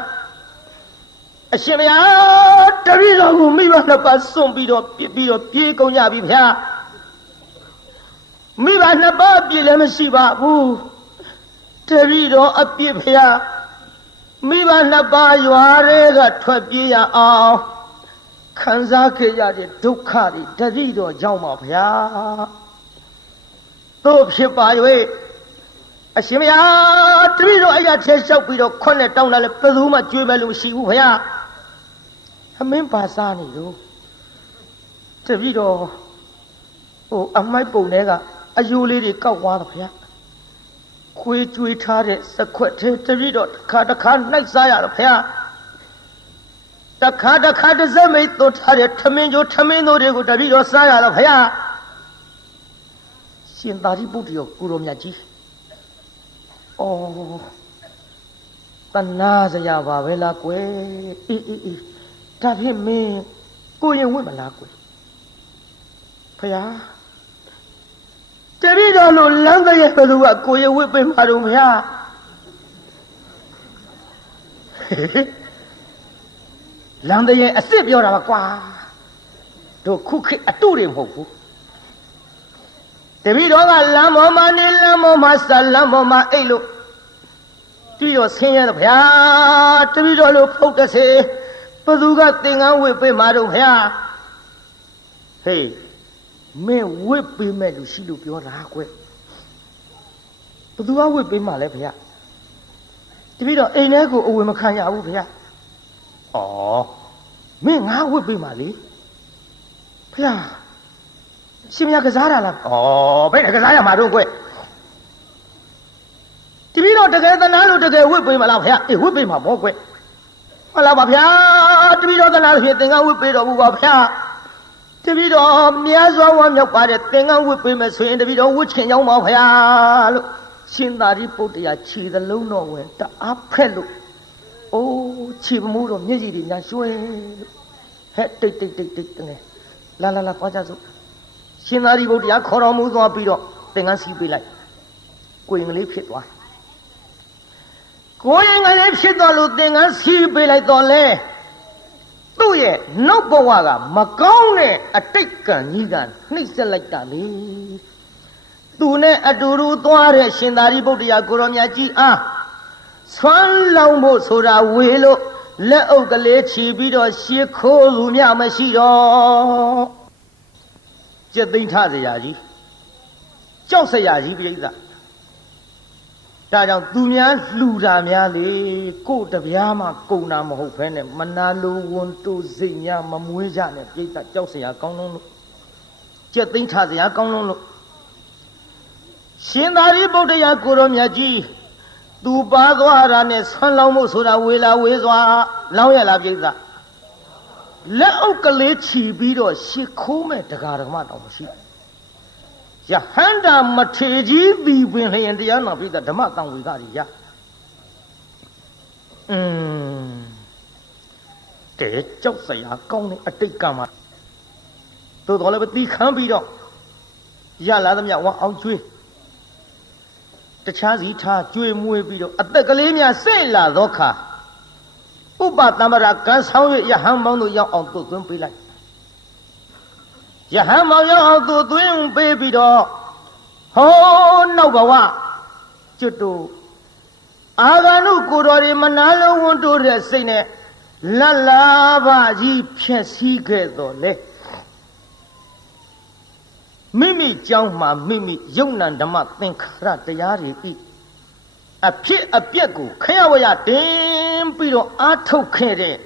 အရှင်မယားတပည့်တော်ကိုမိဘနှစ်ပါးစွန့်ပြီးတော့ပြစ်ပြီးတော့ပြေးကုန်ကြပြီဗျာမိဘနှစ်ပါးအပြစ်လည်းမရှိပါဘူးတပည့်တော်အပြစ်ဗျာမိဘနှစ်ပါးရွာတွေကထွက်ပြေးရအောင်ခံစားခဲ့ရတဲ့ဒုက္ခတွေတပည့်တော်ကြောင့်ပါဗျာတို့ဖြစ်ပါ၍အရှင်မယားတပည့်တော်အရာထဲလျှောက်ပြီးတော့ခွန်းနဲ့တောင်းလာလဲဘယ်သူမှကြွေးမဲ့လို့မရှိဘူးဗျာအမင်းပါစားနေလို့တပည့်တော်ဟိုအမိုက်ပုံထဲကအယိုးလေးတွေကောက်သွားတော့ဗျာခွေးကြွေးထားတဲ့စခွက်ထဲတပည့်တော်တစ်ခါနှိုက်စားရတော့ဗျာတစ်ခါတစ်စက်မိတ်သွတ်ထားတဲ့ထမင်းကြိုးထမင်းတို့တွေကိုတပည့်တော်စားရတော့ဗျာရှင်သာရိပုတ္တရာကိုရောမြတ်ကြီးဩတနာစရာပါပဲလားကွယ်အေးဒါဖြင့်မင်းကိုရင်ဝင့်မလားကွယ်ဖယားတပည့်တော်လို့လမ်းတဲ့ရဲ့ဘယ်သူကကိုရင်ဝင့်ပေးမှာတော့ဖယားလမ်းတဲ့ရဲ့အစ်စ်ပြောတာပါကွာတို့ခုခေတ်အတုတွေမဟုတ်ဘူးတပည့်တော်ကလမ်းပေါ်မှာနေလမ်းပေါ်မှာဆက်လမ်းပေါ်မှာအိတ်လို့တပည့်တော်ဆင်းရဲတော့ဗျာတပည့်တော်လို့ဖုတ်တစေဘသူကသင်္ကန်းဝစ်ပေးမှာတော့ဗျာဟေးမင်းဝစ်ပေးမဲ့လူရှိလို့ပြောတာကွဘသူကဝစ်ပေးမှာလဲဗျာတပည့်တော်အိမ်ထဲကိုအဝင်မခံရဘူးဗျာဩမင်းငါဝစ်ပေးမှာလေဗျာရှင်မကစားတာလားဩဘယ်ကစားရမှာတော့ကွတပည့်တော်တကယ်သနာလို့တကယ်ဝစ်ပေးမလားဗျာအေးဝစ်ပေးမှာပေါ့ကွဟုတ်လားပါဗျာတပည့်တော်သနာလို့ဖြစ်သင်္ကန်းဝစ်ပေးတော်မူပါဗျာတပည့်တော်မြတ်စွာဘုရားမြောက်ပါတဲ့သင်္ကန်းဝစ်ပေးမယ်ဆိုရင်တပည့်တော်ဝစ်ချင်ကြောင်းပါဗျာလို့ရှင်သာရိပုတ္တရာခြေသလုံးတော်ဝင်တအားဖက်လို့အိုးခြေမမိုးတော့မျက်ရည်တွေညာရွှဲဟဲ့တိတ်တယ်လာသွားကြစို့ရှင်သာရိပုတ္တရာခေါ်တော်မူသွားပြီးတော့သင်္ကန်းစီးပေးလိုက်ကိုရင်ကလေးဖြစ်သွားကိုရင်ကလေးဖြစ်သွားလို့သင်္ကန်းစီးပေးလိုက်တော့လေသူ့ရဲ့နောက်ဘဝကမကောင်းတဲ့အတိတ်ကံကြီးကနှိမ့်ဆက်လိုက်တာလေသူနဲ့အတူတူသွားတဲ့ရှင်သာရိပုတ္တရာကိုရောမြတ်ကြီးအားဆွမ်းလောင်းဖို့ဆိုတာဝေလို့လက်အုပ်ကလေးချီပြီးတော့ရှေးခိုးသူများမရှိတော့ကျက်သိမ့်ထစရာကြီးကြောက်စရာကြီးပြိဿဒါကြောင့်သူများလှူတာများလေကို့တပြားမှကုန်တာမဟုတ်ဘဲနဲ့မနာလိုဝန်တူစိတ်များမမွေးကြနဲ့ပြိဿကြောက်စရာကောင်းလုံးလို့ကျက်သိမ့်ထစရာကောင်းလုံးလို့ရှင်သာရိပုတ္တရာကိုရောမြတ်ကြီး သူပါသွားတာနဲ့ဆွမ်းလောင်းမှုဆိုတာဝေလာဝေးစွာလောင်းရလားပြိဿလက်အုပ်ကလေးချီပြီးတော့ရှ िख ိုးမဲ့တရားဓမ္မတော်မရှိယဟန္တာမထေကြီးပြီးပင်လျင်တရားနာပြိဿဓမ္မတန်ဝေကကြီးရတဲကြောက်စရာကောင်းတဲ့အတိတ်ကမှာသို့တော်လည်းတီးခမ်းပြီးတော့ရလာသမျှဝါအောင်ကျွေးတခြားစီထားကျွေးမွေးပြီးတော့အသက်ကလေးများစိတ်လာသောခါဥပတမ္ပရာကံဆောင်၍ယဟန်ပေါင်းတို့ရောက်အောင်သွတ်သွင်းပေးလိုက်ယဟန်ပေါင်းရောက်အောင်သွတ်သွင်းပေးပြီးတော့ဟောနောက်ဘဝကျွတ်တို့အာဂန္ဓုကိုတော်တွေမနာလုံးဝန်းတိုးတဲ့စိတ်နဲ့လတ်လာပါကြီးဖြည့်ဆည်းခဲ့တော်လေမိမိကြောင်းမှာမိမိယုံနံဓမ္မသင်္ခါရတရားတွေဤအဖြစ်အပျက်ကိုခရဝရတင်ပြီးတော့အာထုတ်ခဲ့တဲ့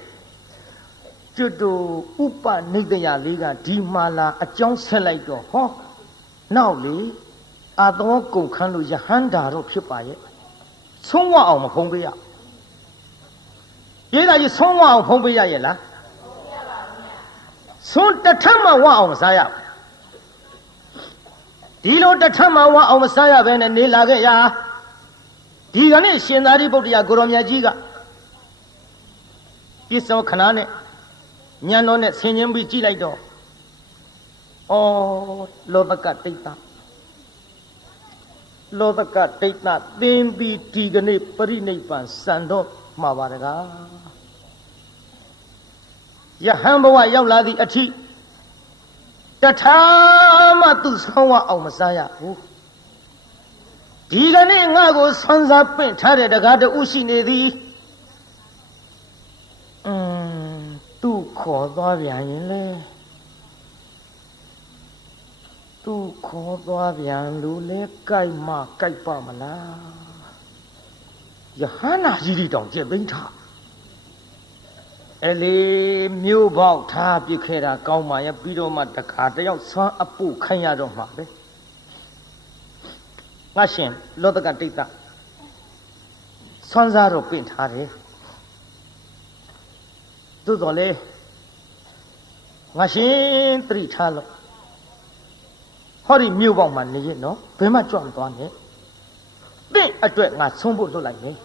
ကျွတ်တို့ဥပနိဒယလေးကဒီမာလာအကြောင်းဆက်လိုက်တော့ဟောနောက်လေအာသောကုန်ခန်းလို့ယဟန္တာတော့ဖြစ်ပါရဲ့ဆုံးဝအောင်မဖုံးပေးရရေးသားကြီးဆုံးဝအောင်ဖုံးပေးရရဲ့လားဆုံးတထမှဝအောင်မစားရဒီလိုတထမှဝအောင်မစားရဘဲနဲ့နေလာခဲ့ရဒီကနေ့ရှင်သာရိပုတ္တရာကိုရောမြတ်ကြီးကပြစ္ဆောခဏနဲ့ညံတော်နဲ့ဆင်ញင်းပြီးကြည့်လိုက်တော့ဩလောဘကတိတ်တာလောဘကတိတ်တာသင်ပြီးဒီကနေ့ပရိနိဗ္ဗာန်စံတော့မှာပါတကားယဟန်ဘဝရောက်လာသည့်အထိတထာမှသူဆောင်းဝအောင်မစားရဘူးဒီကနေ့ငါ့ကိုဆွမ်းစားပင့်ထားတဲ့တကားတူရှိနေသည်သူခေါ်သွားပြန်ရင်လေသူခေါ်သွားပြန်လို့လေကြိုက်မှကြိုက်ပါမလားယဟန္တာကြီးတွေတောင်ကျက်သိမ်းထားအလေမျိုးပေါက်ထားပြစ်ခဲ့တာကောင်းပါရဲ့ပြီးတော့မှတခါတယောက်ဆွမ်းအပုခိုင်းရတော့မှာပဲငါရှင်လောတကတိတ်တာဆွမ်းစားတော့ပင့်ထားတယ်သို့တော်လေငါရှင်သတိထားလို့ဟောဒီမြို့ပေါက်မှာနေရနော်ဘယ်မှကြွမသွားနဲ့တင့်အတွက်ငါဆုံးဖို့လွတ်လိုက်မယ်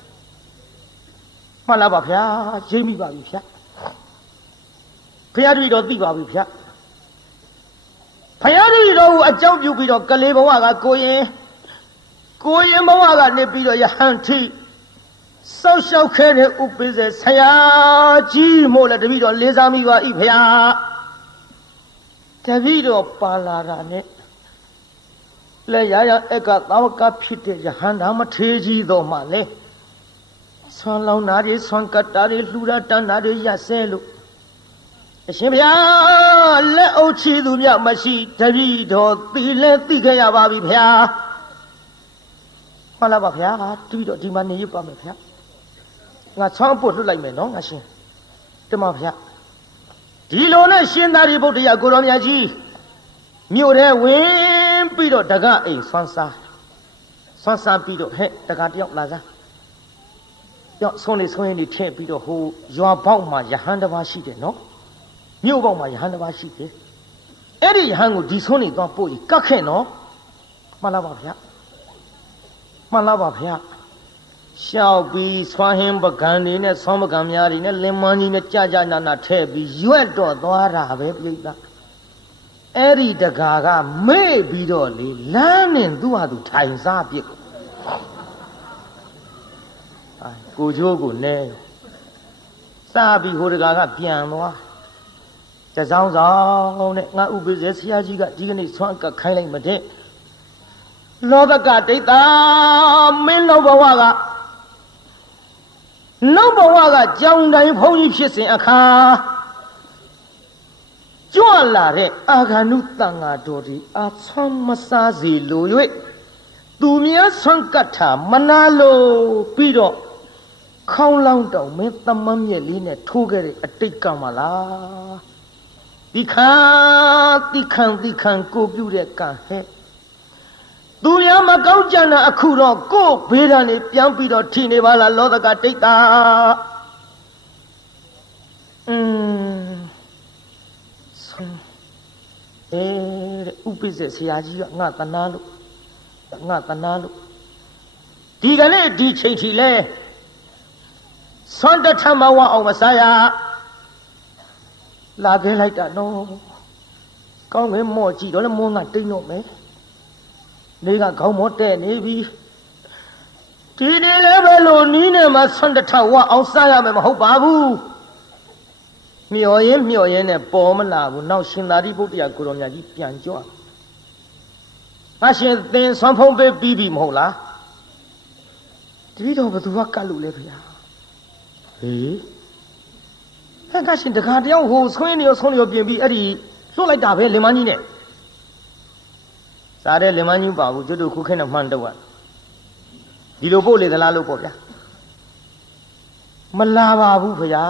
မှန်လားပါဗျာရိပ်မိပါပြီဗျာဖရာတို့တော့သိပါပြီဗျာဖရာတို့တော့အကြောင်းပြုပြီးတော့ကလေးဘဝကကိုရင်ဘဝကနေပြီးတော့ယဟန်ထိစောက်ရှောက်ခဲ့တဲ့ဥပိ္ပဇေဆရာကြီးမို့လဲတပည့်တော်လေးစားမိပါ၏ဖရာတပည့်တော်ပါလာတာနဲ့လဲရရအကသာဝကဖြစ်တဲ့ယဟန္တာမထေကြီးတော်မှလဲဆွမ်းလောင်းတာတွေဆွမ်းကတ်တာတွေလှူတာတန်းတာတွေရဆဲလို့အရှင်ဘုရားလက်အုပ်ချီသူမြမရှိတပည့်တော်သိလဲသိခဲ့ရပါပြီဘုရားမှန်လားပါဗျာတပည့်တော်ဒီမှာနေရပါမယ်ဗျာငါဆွမ်းဖို့လွတ်လိုက်မယ်နော်ငါရှင်တမဗျာဒီလိုနဲ့ရှင်သာရိပုတ္တရာကိုရောမြတ်ကြီးမြို့ထဲဝင်ပြီးတော့တကအိမ်ဆွမ်းစားပြီးတော့ဟဲ့တကတယောက်လာစားရောက်ဆုံးနေဆုံးရင်နေထည့်ပြီးတော့ဟိုရွာပေါက်မှာယဟန်တစ်ပါးရှိတယ်နော်မြို့ပေါက်မှာယဟန်တစ်ပါးရှိတယ်အဲ့ဒီယဟန်ကိုဒီဆုံးနေသွားပို့ကြီးကတ်ခဲ့နော်မှန်လားပါဗျာမှန်လားပါဗျာရှောက်ပြီးဆွမ်းဟင်းပကံတွေနဲ့ဆွမ်းပကံများတွေနဲ့လင်မန်းကြီးနဲ့ကြာနာထည့်ပြီးရွက်တော့သွားတာပဲပြိတ္တာအဲ့ဒီတကာကမေ့ပြီးတော့လေလမ်းနဲ့သူ့ဟာသူထိုင်စားပြစ်ကိုချိုးကိုနဲစားပြီးဟိုတကာကပြန်သွားတစောင်းဆောင်နဲ့ငါဥပိ္ပဇေဆရာကြီးကဒီကနေ့ဆွမ်းကခိုင်းလိုက်မတဲ့လောဘကဒိဋ္ဌာမင်းလောဘဝကကြောင်တိုင်းဖုံးကြီးဖြစ်စဉ်အခါကြွလာတဲ့အာဂန္ဓုတန်ဃာတော်ဒီအာဆွမ်းမစားစီလို၍သူများဆွမ်းကတ်တာမနာလို့ပြီးတော့ခေါင်းလောင်းတောင်မင်းသမမ်းမြက်လေးနဲ့ထိုးခဲ့တဲ့အတိတ်ကမှလားတိခံကိုပြုတဲ့ကံဟဲ့ သူများမကောင်းကြတာအခုတော့ကို့ဘေးဒဏ်နေပြန်ပြီးတော့ထိနေပါလားလောကဒိဋ္ဌာဥပိ္ပဇဆရာကြီးကငါတနာလို့ဒီကနေ့ဒီချိန်ထိလဲဆွမ်းတထမဝအောင်မစားရလာခဲ့လိုက်တာနော်ကောင်းငယ်မော့ကြည့်တော့လည်းမောငါတိတ်တော့မယ်နေကခေါင်းမော့တဲ့နေပြီဒီနေ့လည်းပဲလို့နီးနေမှာဆွမ်းတထဝအောင်စားရမယ်မဟုတ်ပါဘူးမျော်ရင်နဲ့ပေါ်မလာဘူးနောက်ရှင်သာရိပုတ္တရာကိုရောင်မြတ်ကြီးပြန်ကြွငါရှင်သင်ဆွမ်းဖုံးပေးပြီးပြီမဟုတ်လားတတိတော်ဘသူကကတ်လို့လဲဗျာဟေးဟဲ့ငါရှင်တခါတယောက်ဟိုဆွင်းနေရောဆုံးနေရောပြင်ပြီးအဲ့ဒီလွတ်လိုက်တာပဲလင်မကြီးနဲ့စားတဲ့လင်မကြီးပါဘူးကျွတ်တို့ခုခဲနဲ့မှန်တော့ဒီလိုပို့လေသလားလို့ပေါ့ဗျာမလာပါဘူးဗျာ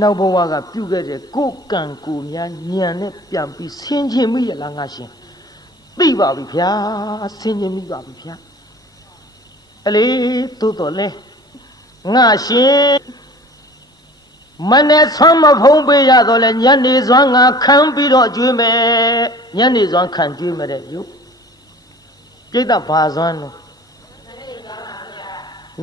နောက်ဘဝကပြုခဲ့တဲ့ကိုယ်ကံကိုယ်များညံနဲ့ပြန်ပြီးဆင်းခြင်းမိရလားငါရှင်သိပါပြီဗျာဆင်းခြင်းမိပါပြီဗျာအလေသို့တော်လဲငါရှင်မနဲ့ဆွမ်းမဖုံးပေးရတော့လဲညနေစွမ်းငါခံပြီးတော့ကျွေးမယ်ညနေစွမ်းခံကျွေးမယ်တဲ့ယုတ်ပြိတ္တဘာစွမ်းလို့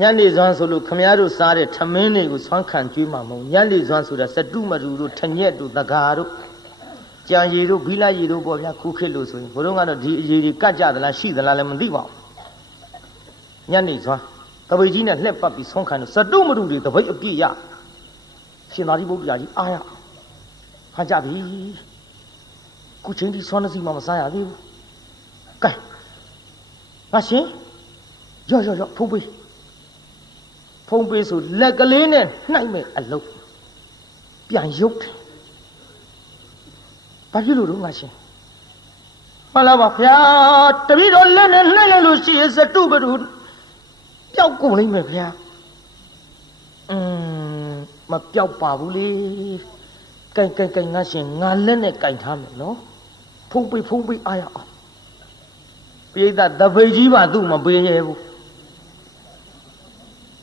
ညနေစွမ်းဆိုလို့ခမည်းတော်စားတဲ့ထမင်းတွေကိုဆွမ်းခံကျွေးမှာမဟုတ်ညနေစွမ်းဆိုတာစတုမတူတို့ထညက်တို့တကာတို့ကြံရည်တို့ဘီလာရည်တို့ပေါ့ဗျာခုခေတ်လို့ဆိုရင်ဘုရုံးကတော့ဒီအရည်တွေကတ်ကြသလားရှိသလားလည်းမသိပါဘူးညနေစွမ်းတပိတ်ကြီးနဲ့လှက်ပတ်ပြီးဆွမ်းခံလို့စတုမတူတွေတပိတ်အပြည့်ရရှင်သာရိပုတ္တရာကြီးအားရဟန်ကြပြီခုချင်းဒီဆွမ်းစီမှမစားရသေးဘူးကဲငါရှင်ရော့ဖုံးပေးဆိုလက်ကလေးနဲ့နှိုက်မဲ့အလုပ်ပြန်ရုပ်တယ်ဘာဖြစ်လို့တော့ငါရှင်မှန်လားပါဗျာတပည့်တော်လက်နဲ့လှည့်လိုက်လို့ရှိရင်စတုပတုပျောက်ကုန်လိမ့်မယ်ဗျာမပျောက်ပါဘူးလေကိုင်ငါရှင်ငါလက်နဲ့ကင်ထားမယ်နော်ဖုံးပေးအားရအောင်ပိဋကတပိတ်ကြီးပါသူ့မပေးရဲဘူး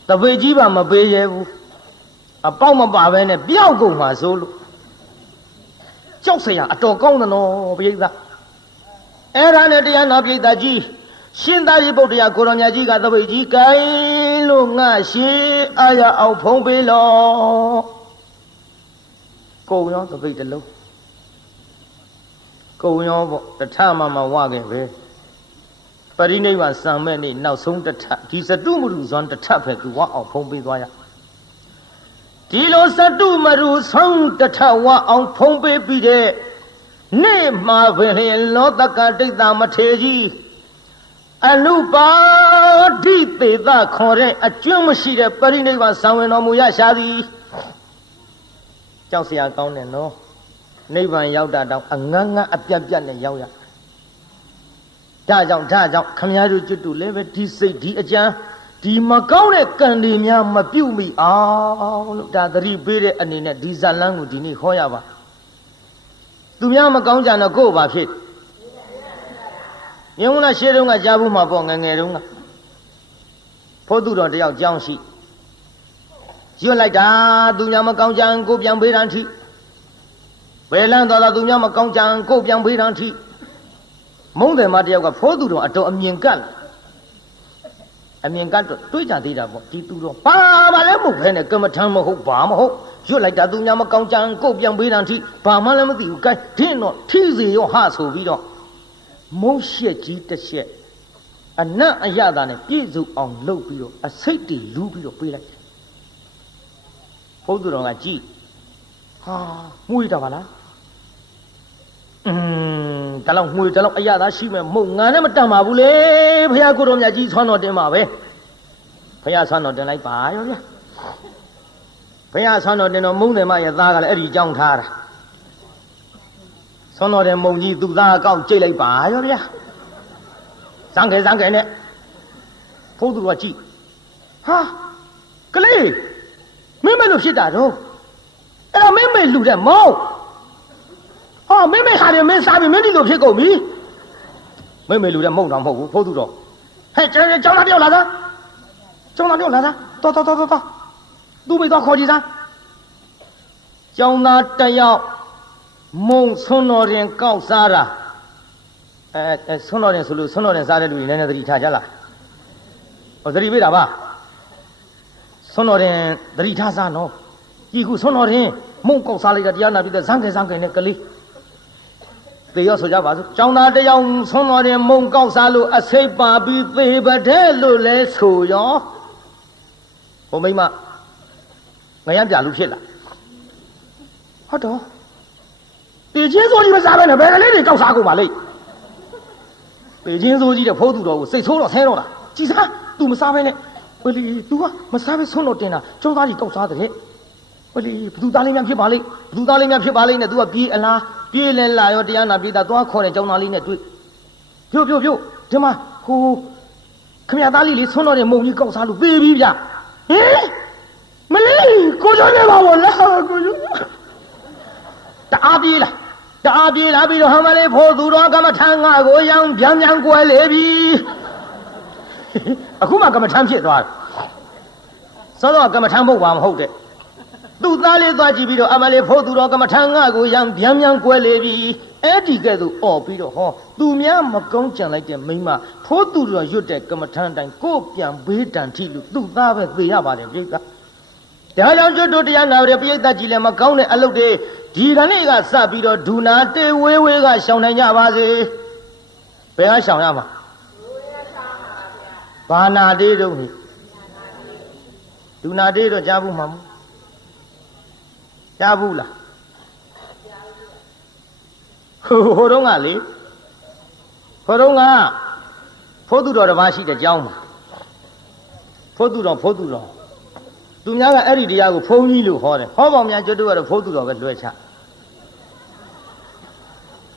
တပိတ်ကြီးပါမပေးရဲဘူးအပေါက်မပါပဲနဲ့ပျောက်ကုန်မှာဆိုလို့ကြောက်စရာအတော်ကောင်းတယ်နော်ပိဋကအဲ့ဒါနဲ့တရားနာပိဋကကြီးရှင်သာရိပုတ္တရာကိုရောင်မြတ်ကြီးကတပိတ်ကြီးကိုင်လို့ငါရှင်အားရအောင်ဖုံးပေးလို့ကုံရောတပိတ်တစ်လုံးကုံရောပေါ့တထမဝခဲ့ပဲပရိနိဗ္ဗာန်စံမဲ့နေ့နောက်ဆုံးတထဒီစတုမရုဇွန်တထပဲသူဝအောင်ဖုံးပေးသွားရဒီလိုစတုမရုဆုံးတထဝအောင်ဖုံးပေးပြီးတဲ့နေ့မှာပဲလောတကဒိဋ္ဌာမထေကြီးအနုပါဒိသေသခေါ်တဲ့အကျွမ်းမရှိတဲ့ပရိနိဗ္ဗာန်စံဝင်တော်မူရရှာသည်ကြောက်စရာကောင်းတယ်နော်နိဗ္ဗာန်ရောက်တာတောင်အငန်းငန်းအပြတ်ပြတ်နဲ့ရောက်ရဒါကြောင့်ခမည်းတော်ကျွတ်တူလည်းပဲဒီစိတ်ဒီအကြံဒီမကောင်းတဲ့ကံတွေများမပြုတ်မိအောင်လို့ဒါသတိပေးတဲ့အနေနဲ့ဒီဇာလန်းကိုဒီနေ့ဟောရပါသူများမကောင်းကြတော့ကိုယ်ဘာဖြစ်မြင်မလားရှေ့တုန်းကကြားဘူးမှာပေါ့ငယ်တုန်းကဖို့သူတော်တယောက်ကြောင်းရှိရွတ်လိုက်တာသူများမကောင်းကြံကိုပြန်ပေးတာထိဘယ်လန်းသွားတာသူများမကောင်းကြံကိုပြန်ပေးတာထိမုန်းတယ်မတယောက်ကဖိုးသူတော်အတော်အမြင်ကတ်တော့တွေးကြသေးတာပေါ့ဒီသူတော်ပါလဲမဟုတ်ခဲနဲ့ကမ္မထမ်းမဟုတ်ဘာမဟုတ်ရွတ်လိုက်တာသူများမကောင်းကြံကိုပြန်ပေးတာထိဘာမှလည်းမသိဘူးကဲဒင်းတော့ထိစီရောဟဆိုပြီးတော့မုန်းရှက်ကြီးတစ်ချက်အနတ်အရသာနဲ့ပြည့်စုံအောင်လုပ်ပြီးတော့အစိတ်တွေလူးပြီးတော့ပေးလိုက်တယ်ဘုသူတော်ကကြည့်ဟာမှုရတာပါလားဒါလောက်ငွေဒါလောက်အရသာရှိမဲ့မုံငါနဲ့မတတ်ပါဘူးလေဘုရားကိုတော်မြတ်ကြီးဆွမ်းတော်တင်ပါပဲဘုရားဆွမ်းတော်တင်လိုက်ပါရောဗျာဘုရားဆွမ်းတော်တင်တော်မုံတယ်မရဲ့သားကလည်းအဲ့ဒီကြောင်းထားတာဆွမ်းတော်တင်မုံကြီးသူ့သားအကောက်ကြိတ်လိုက်ပါရောဗျာဇန်ခဲနဲ့ဘုသူတော်ကကြည့်ဟာကလေးမင်းမလို့ဖြစ်တာတော့အဲ့တော့မင်းမေလူတဲ့မောင်း哦，妹妹还得没啥，妹妹都撇狗米，妹妹留在梦上跑跑肚着，嘿，这叫他掉来着，叫他掉来着，到，都没到考级上，叫那这要梦从那人搞啥了？从那人说路，从那人啥的路，人家这里查去了，我这里为啥吧？从那人这里查啥喏？几乎从那人梦搞啥来着？底下那边的三根那个里。对要说家话说，叫那这样从那点梦高山路啊，谁把比北北的路来抽呀？我没嘛，我也别路去了。好的，北京手机的啥玩意儿？别个来的搞啥狗嘛嘞？北京手机的跑肚着，谁抽了踩着了？几啥都没啥玩意儿，我哩都啊，没啥玩意从那点了，叫哪里搞啥的嘞？我哩不都打里面去巴嘞？不都打里面去巴嘞呢？都要比啦。别人来要这样那边的多可能叫哪里呢？对，表，怎么？看见哪里从那里梦里搞啥路？别呀！哎，没嘞，过去那把我了，过去。打别了，比如他们来跑路上干嘛谈啊？我样边过来比，啊，后面干嘛谈别多？说到干嘛谈不完后的。都哪里抓起比如阿妈来跑肚着，干嘛唱啊个样边过来比，哎，这个都哦，比如哈，都面没讲讲来点没嘛，跑肚着有点干嘛唱但个边背单体路，都哪会背下把的这个，大家就都这样拿的别打起来嘛，讲的阿路的，其他那个啥比如都拿的微个小人家把子，不要想呀嘛，把拿的东西，都拿的都家不嘛。家不了，活动啊嘞，活动啊，跑肚着的把戏的讲嘛，跑肚着，都人家个二里地下个跑泥路好的，好方面就这个跑肚着个乱吃，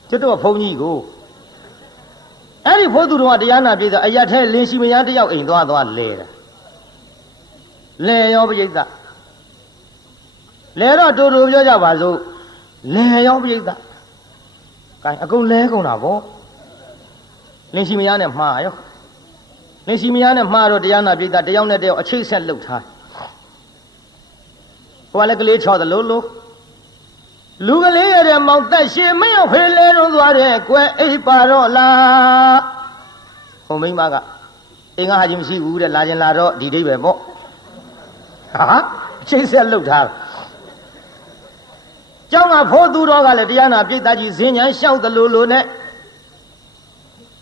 就这个跑泥个，二里跑肚着话，这样那边的，哎呀，太联系没样，这要多少来了，来要不就的。来了周表家话说，来要不一个，干阿公来公那不，连西米亚呢骂哟，连西米亚呢骂着这样那边的，这样那这样七线路差，我那个来桥的路个来的忙但是没有回来中多的怪把着啦，我明白个，应该还是西湖的拉进拉着地外不，啊，七线路差。叫我跑肚着个来，这样那别大几10年小的路呢，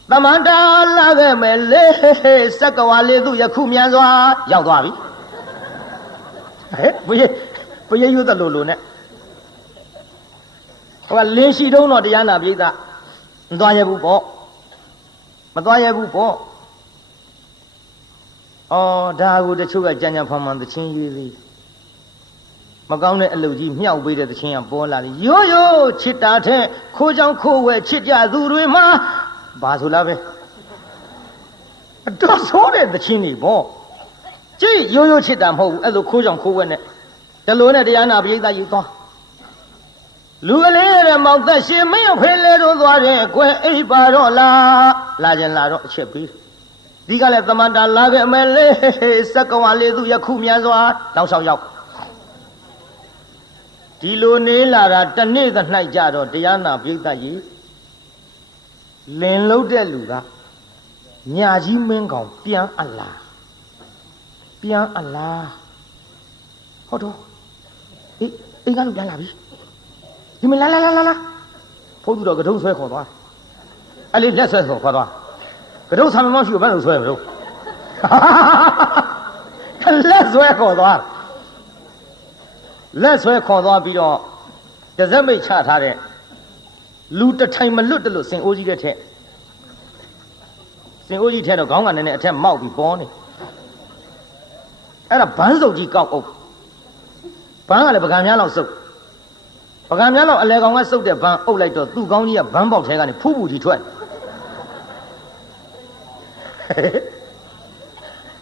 那么大那个没来，10个话来都也苦面子啊，要多少笔？哎，不也有的路呢？我联系中了这样那别的，多也不报，没多也不报。哦，大姑的出个讲旁边的情绪里。我讲的路子妙背的钱包那里，有吃大餐，可讲可为吃家入瑞嘛，把出来呗。多少的钱里包，这有吃大包，那都可讲可为呢。这路呢，这样那边的有多，路个来的忙但是没有回来多少人，怪把着拉人拉着吃杯。你看来怎么着拉个没来，10个话来都也苦面子啊，多少要。ဒီလိုနေလာတာတနေ့သ၌ကြတော့တရားနာပိဋကကြီးလင်လုံးတဲ့လူကညာကြီးမင်းကောင်ပြန်အလားဟုတ်တော့အေးအိမ်ကလူပြန်လာပြီဒီမလာဖုတ်သူတော့ကတုံးဆွဲခေါ်သွားအဲ့လေးလက်ဆွဲခေါ်သွားကတုံးဆံမရှိဘူးဘယ်လိုဆွဲမလို့လက်ဆွဲခေါ်သွားလက်ဆွဲခေါ်သွားပြီးတော့တစက်မိတ်ချထားတဲ့လူတထိုင်မလွတ်တယ်လို့စင်အိုးကြီးတဲ့ထက်တော့ခေါင်းကနည်းနည်းအထက်မောက်ပြီးပေါ်နေအဲ့ဒါဘန်းစုပ်ကြီးကောက်အုပ်ဘန်းကလည်းပကံများလောက်စုပ်ပကံများလောက်အလဲကောင်ကစုပ်တဲ့ဘန်းအုပ်လိုက်တော့သူ့ကောင်းကြီးကဘန်းပေါက်ထဲကနေဖူးဖူးကြီးထွက်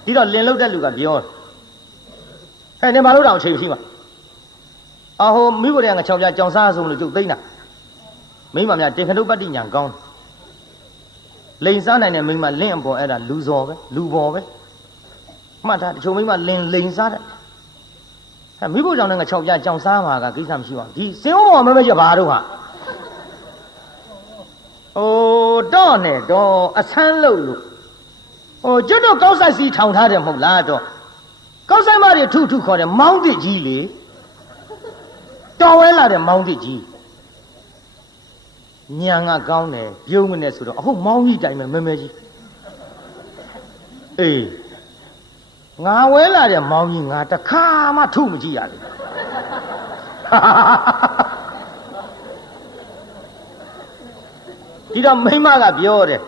ဒီတော့လင်လုတ်တဲ့လူကပြောဟဲ့နေမလို့တော့အချိန်ရှိမှာအဟိုမိဘတွေကငါချောင်ပြကြောင်စားဆုံးလို့ကျုပ်သိမ့်တာ မိမများတေခတုပတ္တိညာကောင်းလိန်စားနိုင်တဲ့မိမလင့်အပေါ်အဲ့ဒါလူစော်ပဲလူပေါ်ပဲမှတ်ထားတချို့မိမလင်လိန်စားတယ်မိဖို့ကြောင့်လည်းငါ6ပြကြောင်စားမှာကကိစ္စမရှိပါဘူးဒီစင်ဦးပေါ်မမဲရပါတော့ဟာတော့နဲ့တော့အဆန်းလို့ကျွတ်တော့ကောက်ဆိုင်စီထောင်ထားတယ်မဟုတ်လားတော့ကောက်ဆိုင်မတွေထုထုခေါ်တယ်မောင်းတစ်ကြီးလေတော်ဝဲလာတဲ့မောင်းတစ်ကြီးညံကကောင်းတယ်ပြုံးမနဲ့ဆိုတော့အခုမောင်းကြီးတိုင်မဲ့မဲကြီးအေးငါဝဲလာတဲ့မောင်းကြီးငါတခါမှထုမကြည့်ရဘူးဒီတော့မိမကပြောတယ်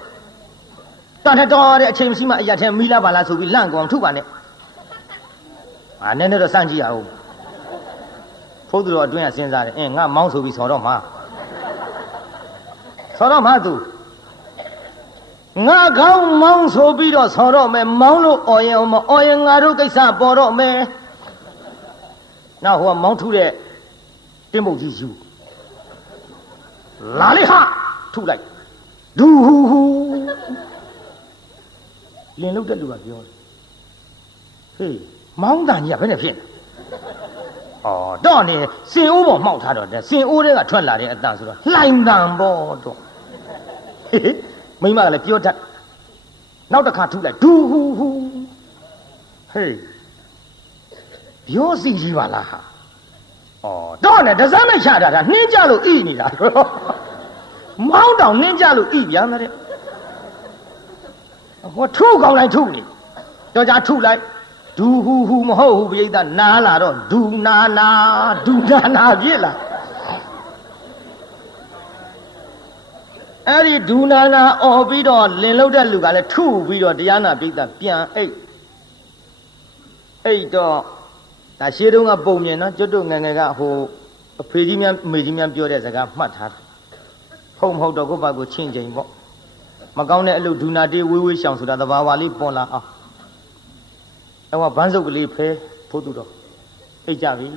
တော်တဲ့အချိန်မရှိမှအရာထဲမီးလာပါလားဆိုပြီးလန့်ကောင်ထုပါနဲ့နည်းနည်းတော့စမ်းကြည့်ရအောင်ဖိုးသူတော်အတွင်းကစဉ်းစားတယ်ငါမောင်းဆိုပြီးဆော်တော့မှာသူငါကောင်းမောင်းဆိုပြီးတော့ဆော်တော့မယ်မောင်းလို့အော်ရင်မအော်ရင်ငါတို့ကိစ္စပေါ်တော့မယ်နောက်ဟိုကမောင်းထုတဲ့တင်းပုတ်ကြီးယူလာလေဟာထုလိုက်ဒူဟူဟူလင်လို့တဲ့လူကပြောတယ်ဟေးမောင်းတန်ကြီးကဘယ်နဲ့ဖြစ်လဲတော့နေစင်အိုးပေါ်မှောက်ထားတော့တဲ့စင်အိုးတွေကထွက်လာတဲ့အတန်ဆိုတော့လှိုင်တန်ပေါ့တော့မိမကလည်းပြောတတ်နောက်တစ်ခါထုလိုက်ဒူဟူဟူဟေးပြောစီကြီးပါလားဟာတော့နေဒဇမ်းနဲ့ချတာနှင်းကြလို့ဣနေတာမောင်းတောင်နှင်းကြလို့ဣပြန်တဲ့ဟိုထုကောင်းလိုက်ထုနေတော့ကြထုလိုက်ဒူဟူဟူမဟုတ်ဘူးပြိဿနားလာတော့ဒူနာနာပြစ်လာအဲ့ဒီဒူနာနာអော်ပြီးတော့လင်လို့တဲ့လူကလည်းထုပြီးတော့တရားနာပြိဿပြန်အိတ်တော့ဒါရှေးတုန်းကပုံမြင်နော်ကျွတ်တို့ငယ်ငယ်ကဟိုအဖေကြီးများအမေကြီးများပြောတဲ့စကားမှတ်ထားတယ်ဖုံမဟုတ်တော့ကိုယ့်ဘာကိုချင်းချင်းပေါ့မကောင်းတဲ့အလုပ်ဒူနာတေးဝေးဝေးရှောင်ဆိုတာသဘာဝလေးပေါ်လာအောင်အဲ့မှာဘန်းစုပ်ကလေးဖဲဖို့သူတော့အိတ်ကြပြီ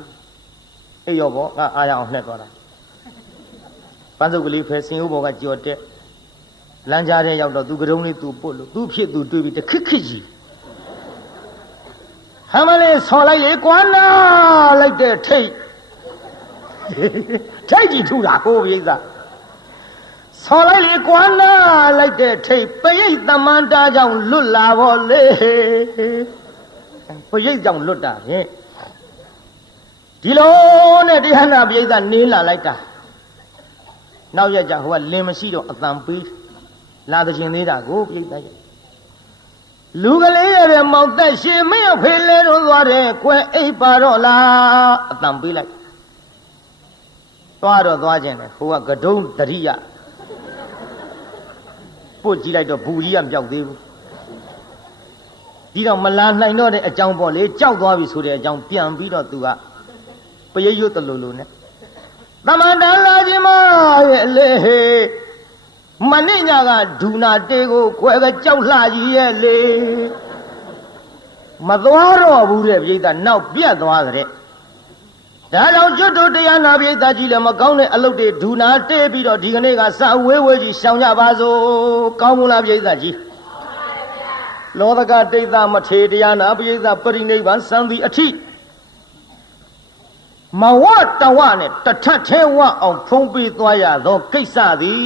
အိတ်ရောပေါ့ငါအားရအောင်နှက်သွားတာဘန်းစုပ်ကလေးဖဲစင်ဦးဘော်ကကြော်တက်လမ်းကြားထဲရောက်တော့သူကတုံးလေးသူပုတ်လို့သူဖြစ်သူတွေးပြီးတခစ်ခစ်ကြီးဟမ်းမလေးဆော်လိုက်လေကွာနာလိုက်တဲ့ထိတ်ကြီးထူတာကိုပြိဿဆော်လိုက်လေကွာနာလိုက်တဲ့ထိတ်ပရိတ်သမန္တာကြောင့်လွတ်လာပါလေပရိတ်ကြောင့်လွတ်တာဖြင့်ဒီလိုနဲ့တရားနာပရိသနေလာလိုက်တာနောက်ရကြဟိုကလင်မရှိတော့အတန်ပေးလာတဲ့ရှင်သေးတာကိုပရိသရဲ့လူကလေးရဲ့မောင်သက်ရှင်မင်းဖေးလဲတော့သွားတယ်ကွယ်အိပ်ပါတော့လားအတန်ပေးလိုက်သွားခြင်းတယ်ဟိုကကဒုံးတရိယပုတ်ကြည့်လိုက်တော့ဘူကြီးကမပြောက်သေးဘူးဒီတော့မလာနိုင်တော့တဲ့အကြောင်းပေါ့လေကြောက်သွားပြီဆိုတဲ့အကြောင်းပြန်ပြီးတော့သူကပရိယွတ်တလူလူနဲ့သမန္တလာခြင်းမရဲ့လေမနေ့ညကဒူနာတေကိုခွဲကကြောက်လှကြီးရဲ့လေမသွားတော့ဘူးတဲ့ပြိဿနောက်ပြတ်သွားကြတဲ့ဒါကြောင့်ကျွတ်တို့တရားနာပြိဿကြီးလည်းမကောင်းတဲ့အလုပ်တွေဒူနာတေပြီးတော့ဒီကနေ့ကစဝေးဝေးကြီးရှောင်ကြပါစို့ကောင်းမလားပြိဿကြီးလောကဒိဋ္ဌမထေတရားနာပရိသပရိနိဗ္ဗာန်စံသည်အထိမဝတဝနဲ့တထထဲဝအောင်ဖုံးပေးသွားရသောကိစ္စသည်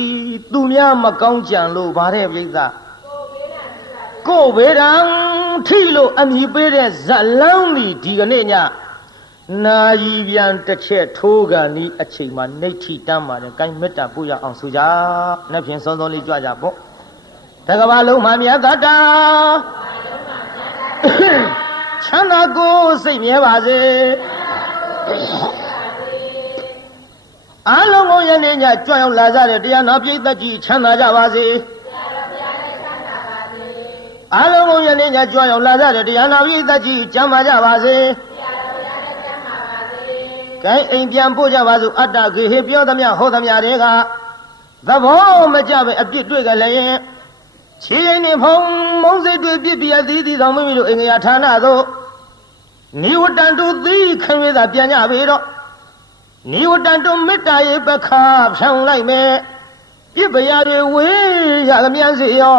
သူများမကောင်းကြံလို့ဗါတဲ့ပရိသကိုဗေဒံထိလို့အမိပေးတဲ့ဇလန်းသည်ဒီကနေ့ညနာယီပြန်တစ်ချက်ထိုးကန်ဤအချိန်မှာနှိဋ္ဌိတမ်းပါတယ်ကိုင်းမေတ္တာပို့ရအောင်ဆိုကြနှစ်ဖြင့်စောစောလေးကြွကြပေါ့တကဘာလုံးမှမြတ်တာချမ်းသာကိုစိတ်မြဲပါစေအားလုံးကိုယနေ့ညကြွရောက်လာကြတဲ့တရားနာပရိသတ်ကြီးချမ်းသာကြပါစေအားလုံးကိုယနေ့ညကြွရောက်လာကြတဲ့တရားနာပရိသတ်ကြီးချမ်းသာကြပါစေကဲအိမ်ပြန်ပို့ကြပါစို့အတ္တခေဟေပြောသမျှဟောသမျှတွေကသဘောမကျပဲအပြစ်တွေ့ကြလည်းချီရင်နေဖုံမုံစိတ်တွေပြစ်ပြအသီးသီးတော်မိမိတို့အင်္ဂါဌာနသို့နိဝတ္တန်တုသီခင်ရသာပြန်ကြပြီတော့နိဝတ္တန်တုမေတ္တာရေပခါဖြောင်းလိုက်မယ် ပြစ်ပရာတွေဝေးရသမျှစေရော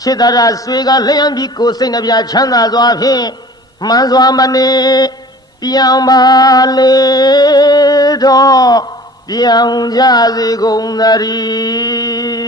ခြေတရာဆွေကလျံပြီးကိုယ်စိတ်နှပြချမ်းသာစွာဖြင့်မှန်စွာမနေပြောင်းပါလေတော့ပြောင်းကြစေကုန်သတည်း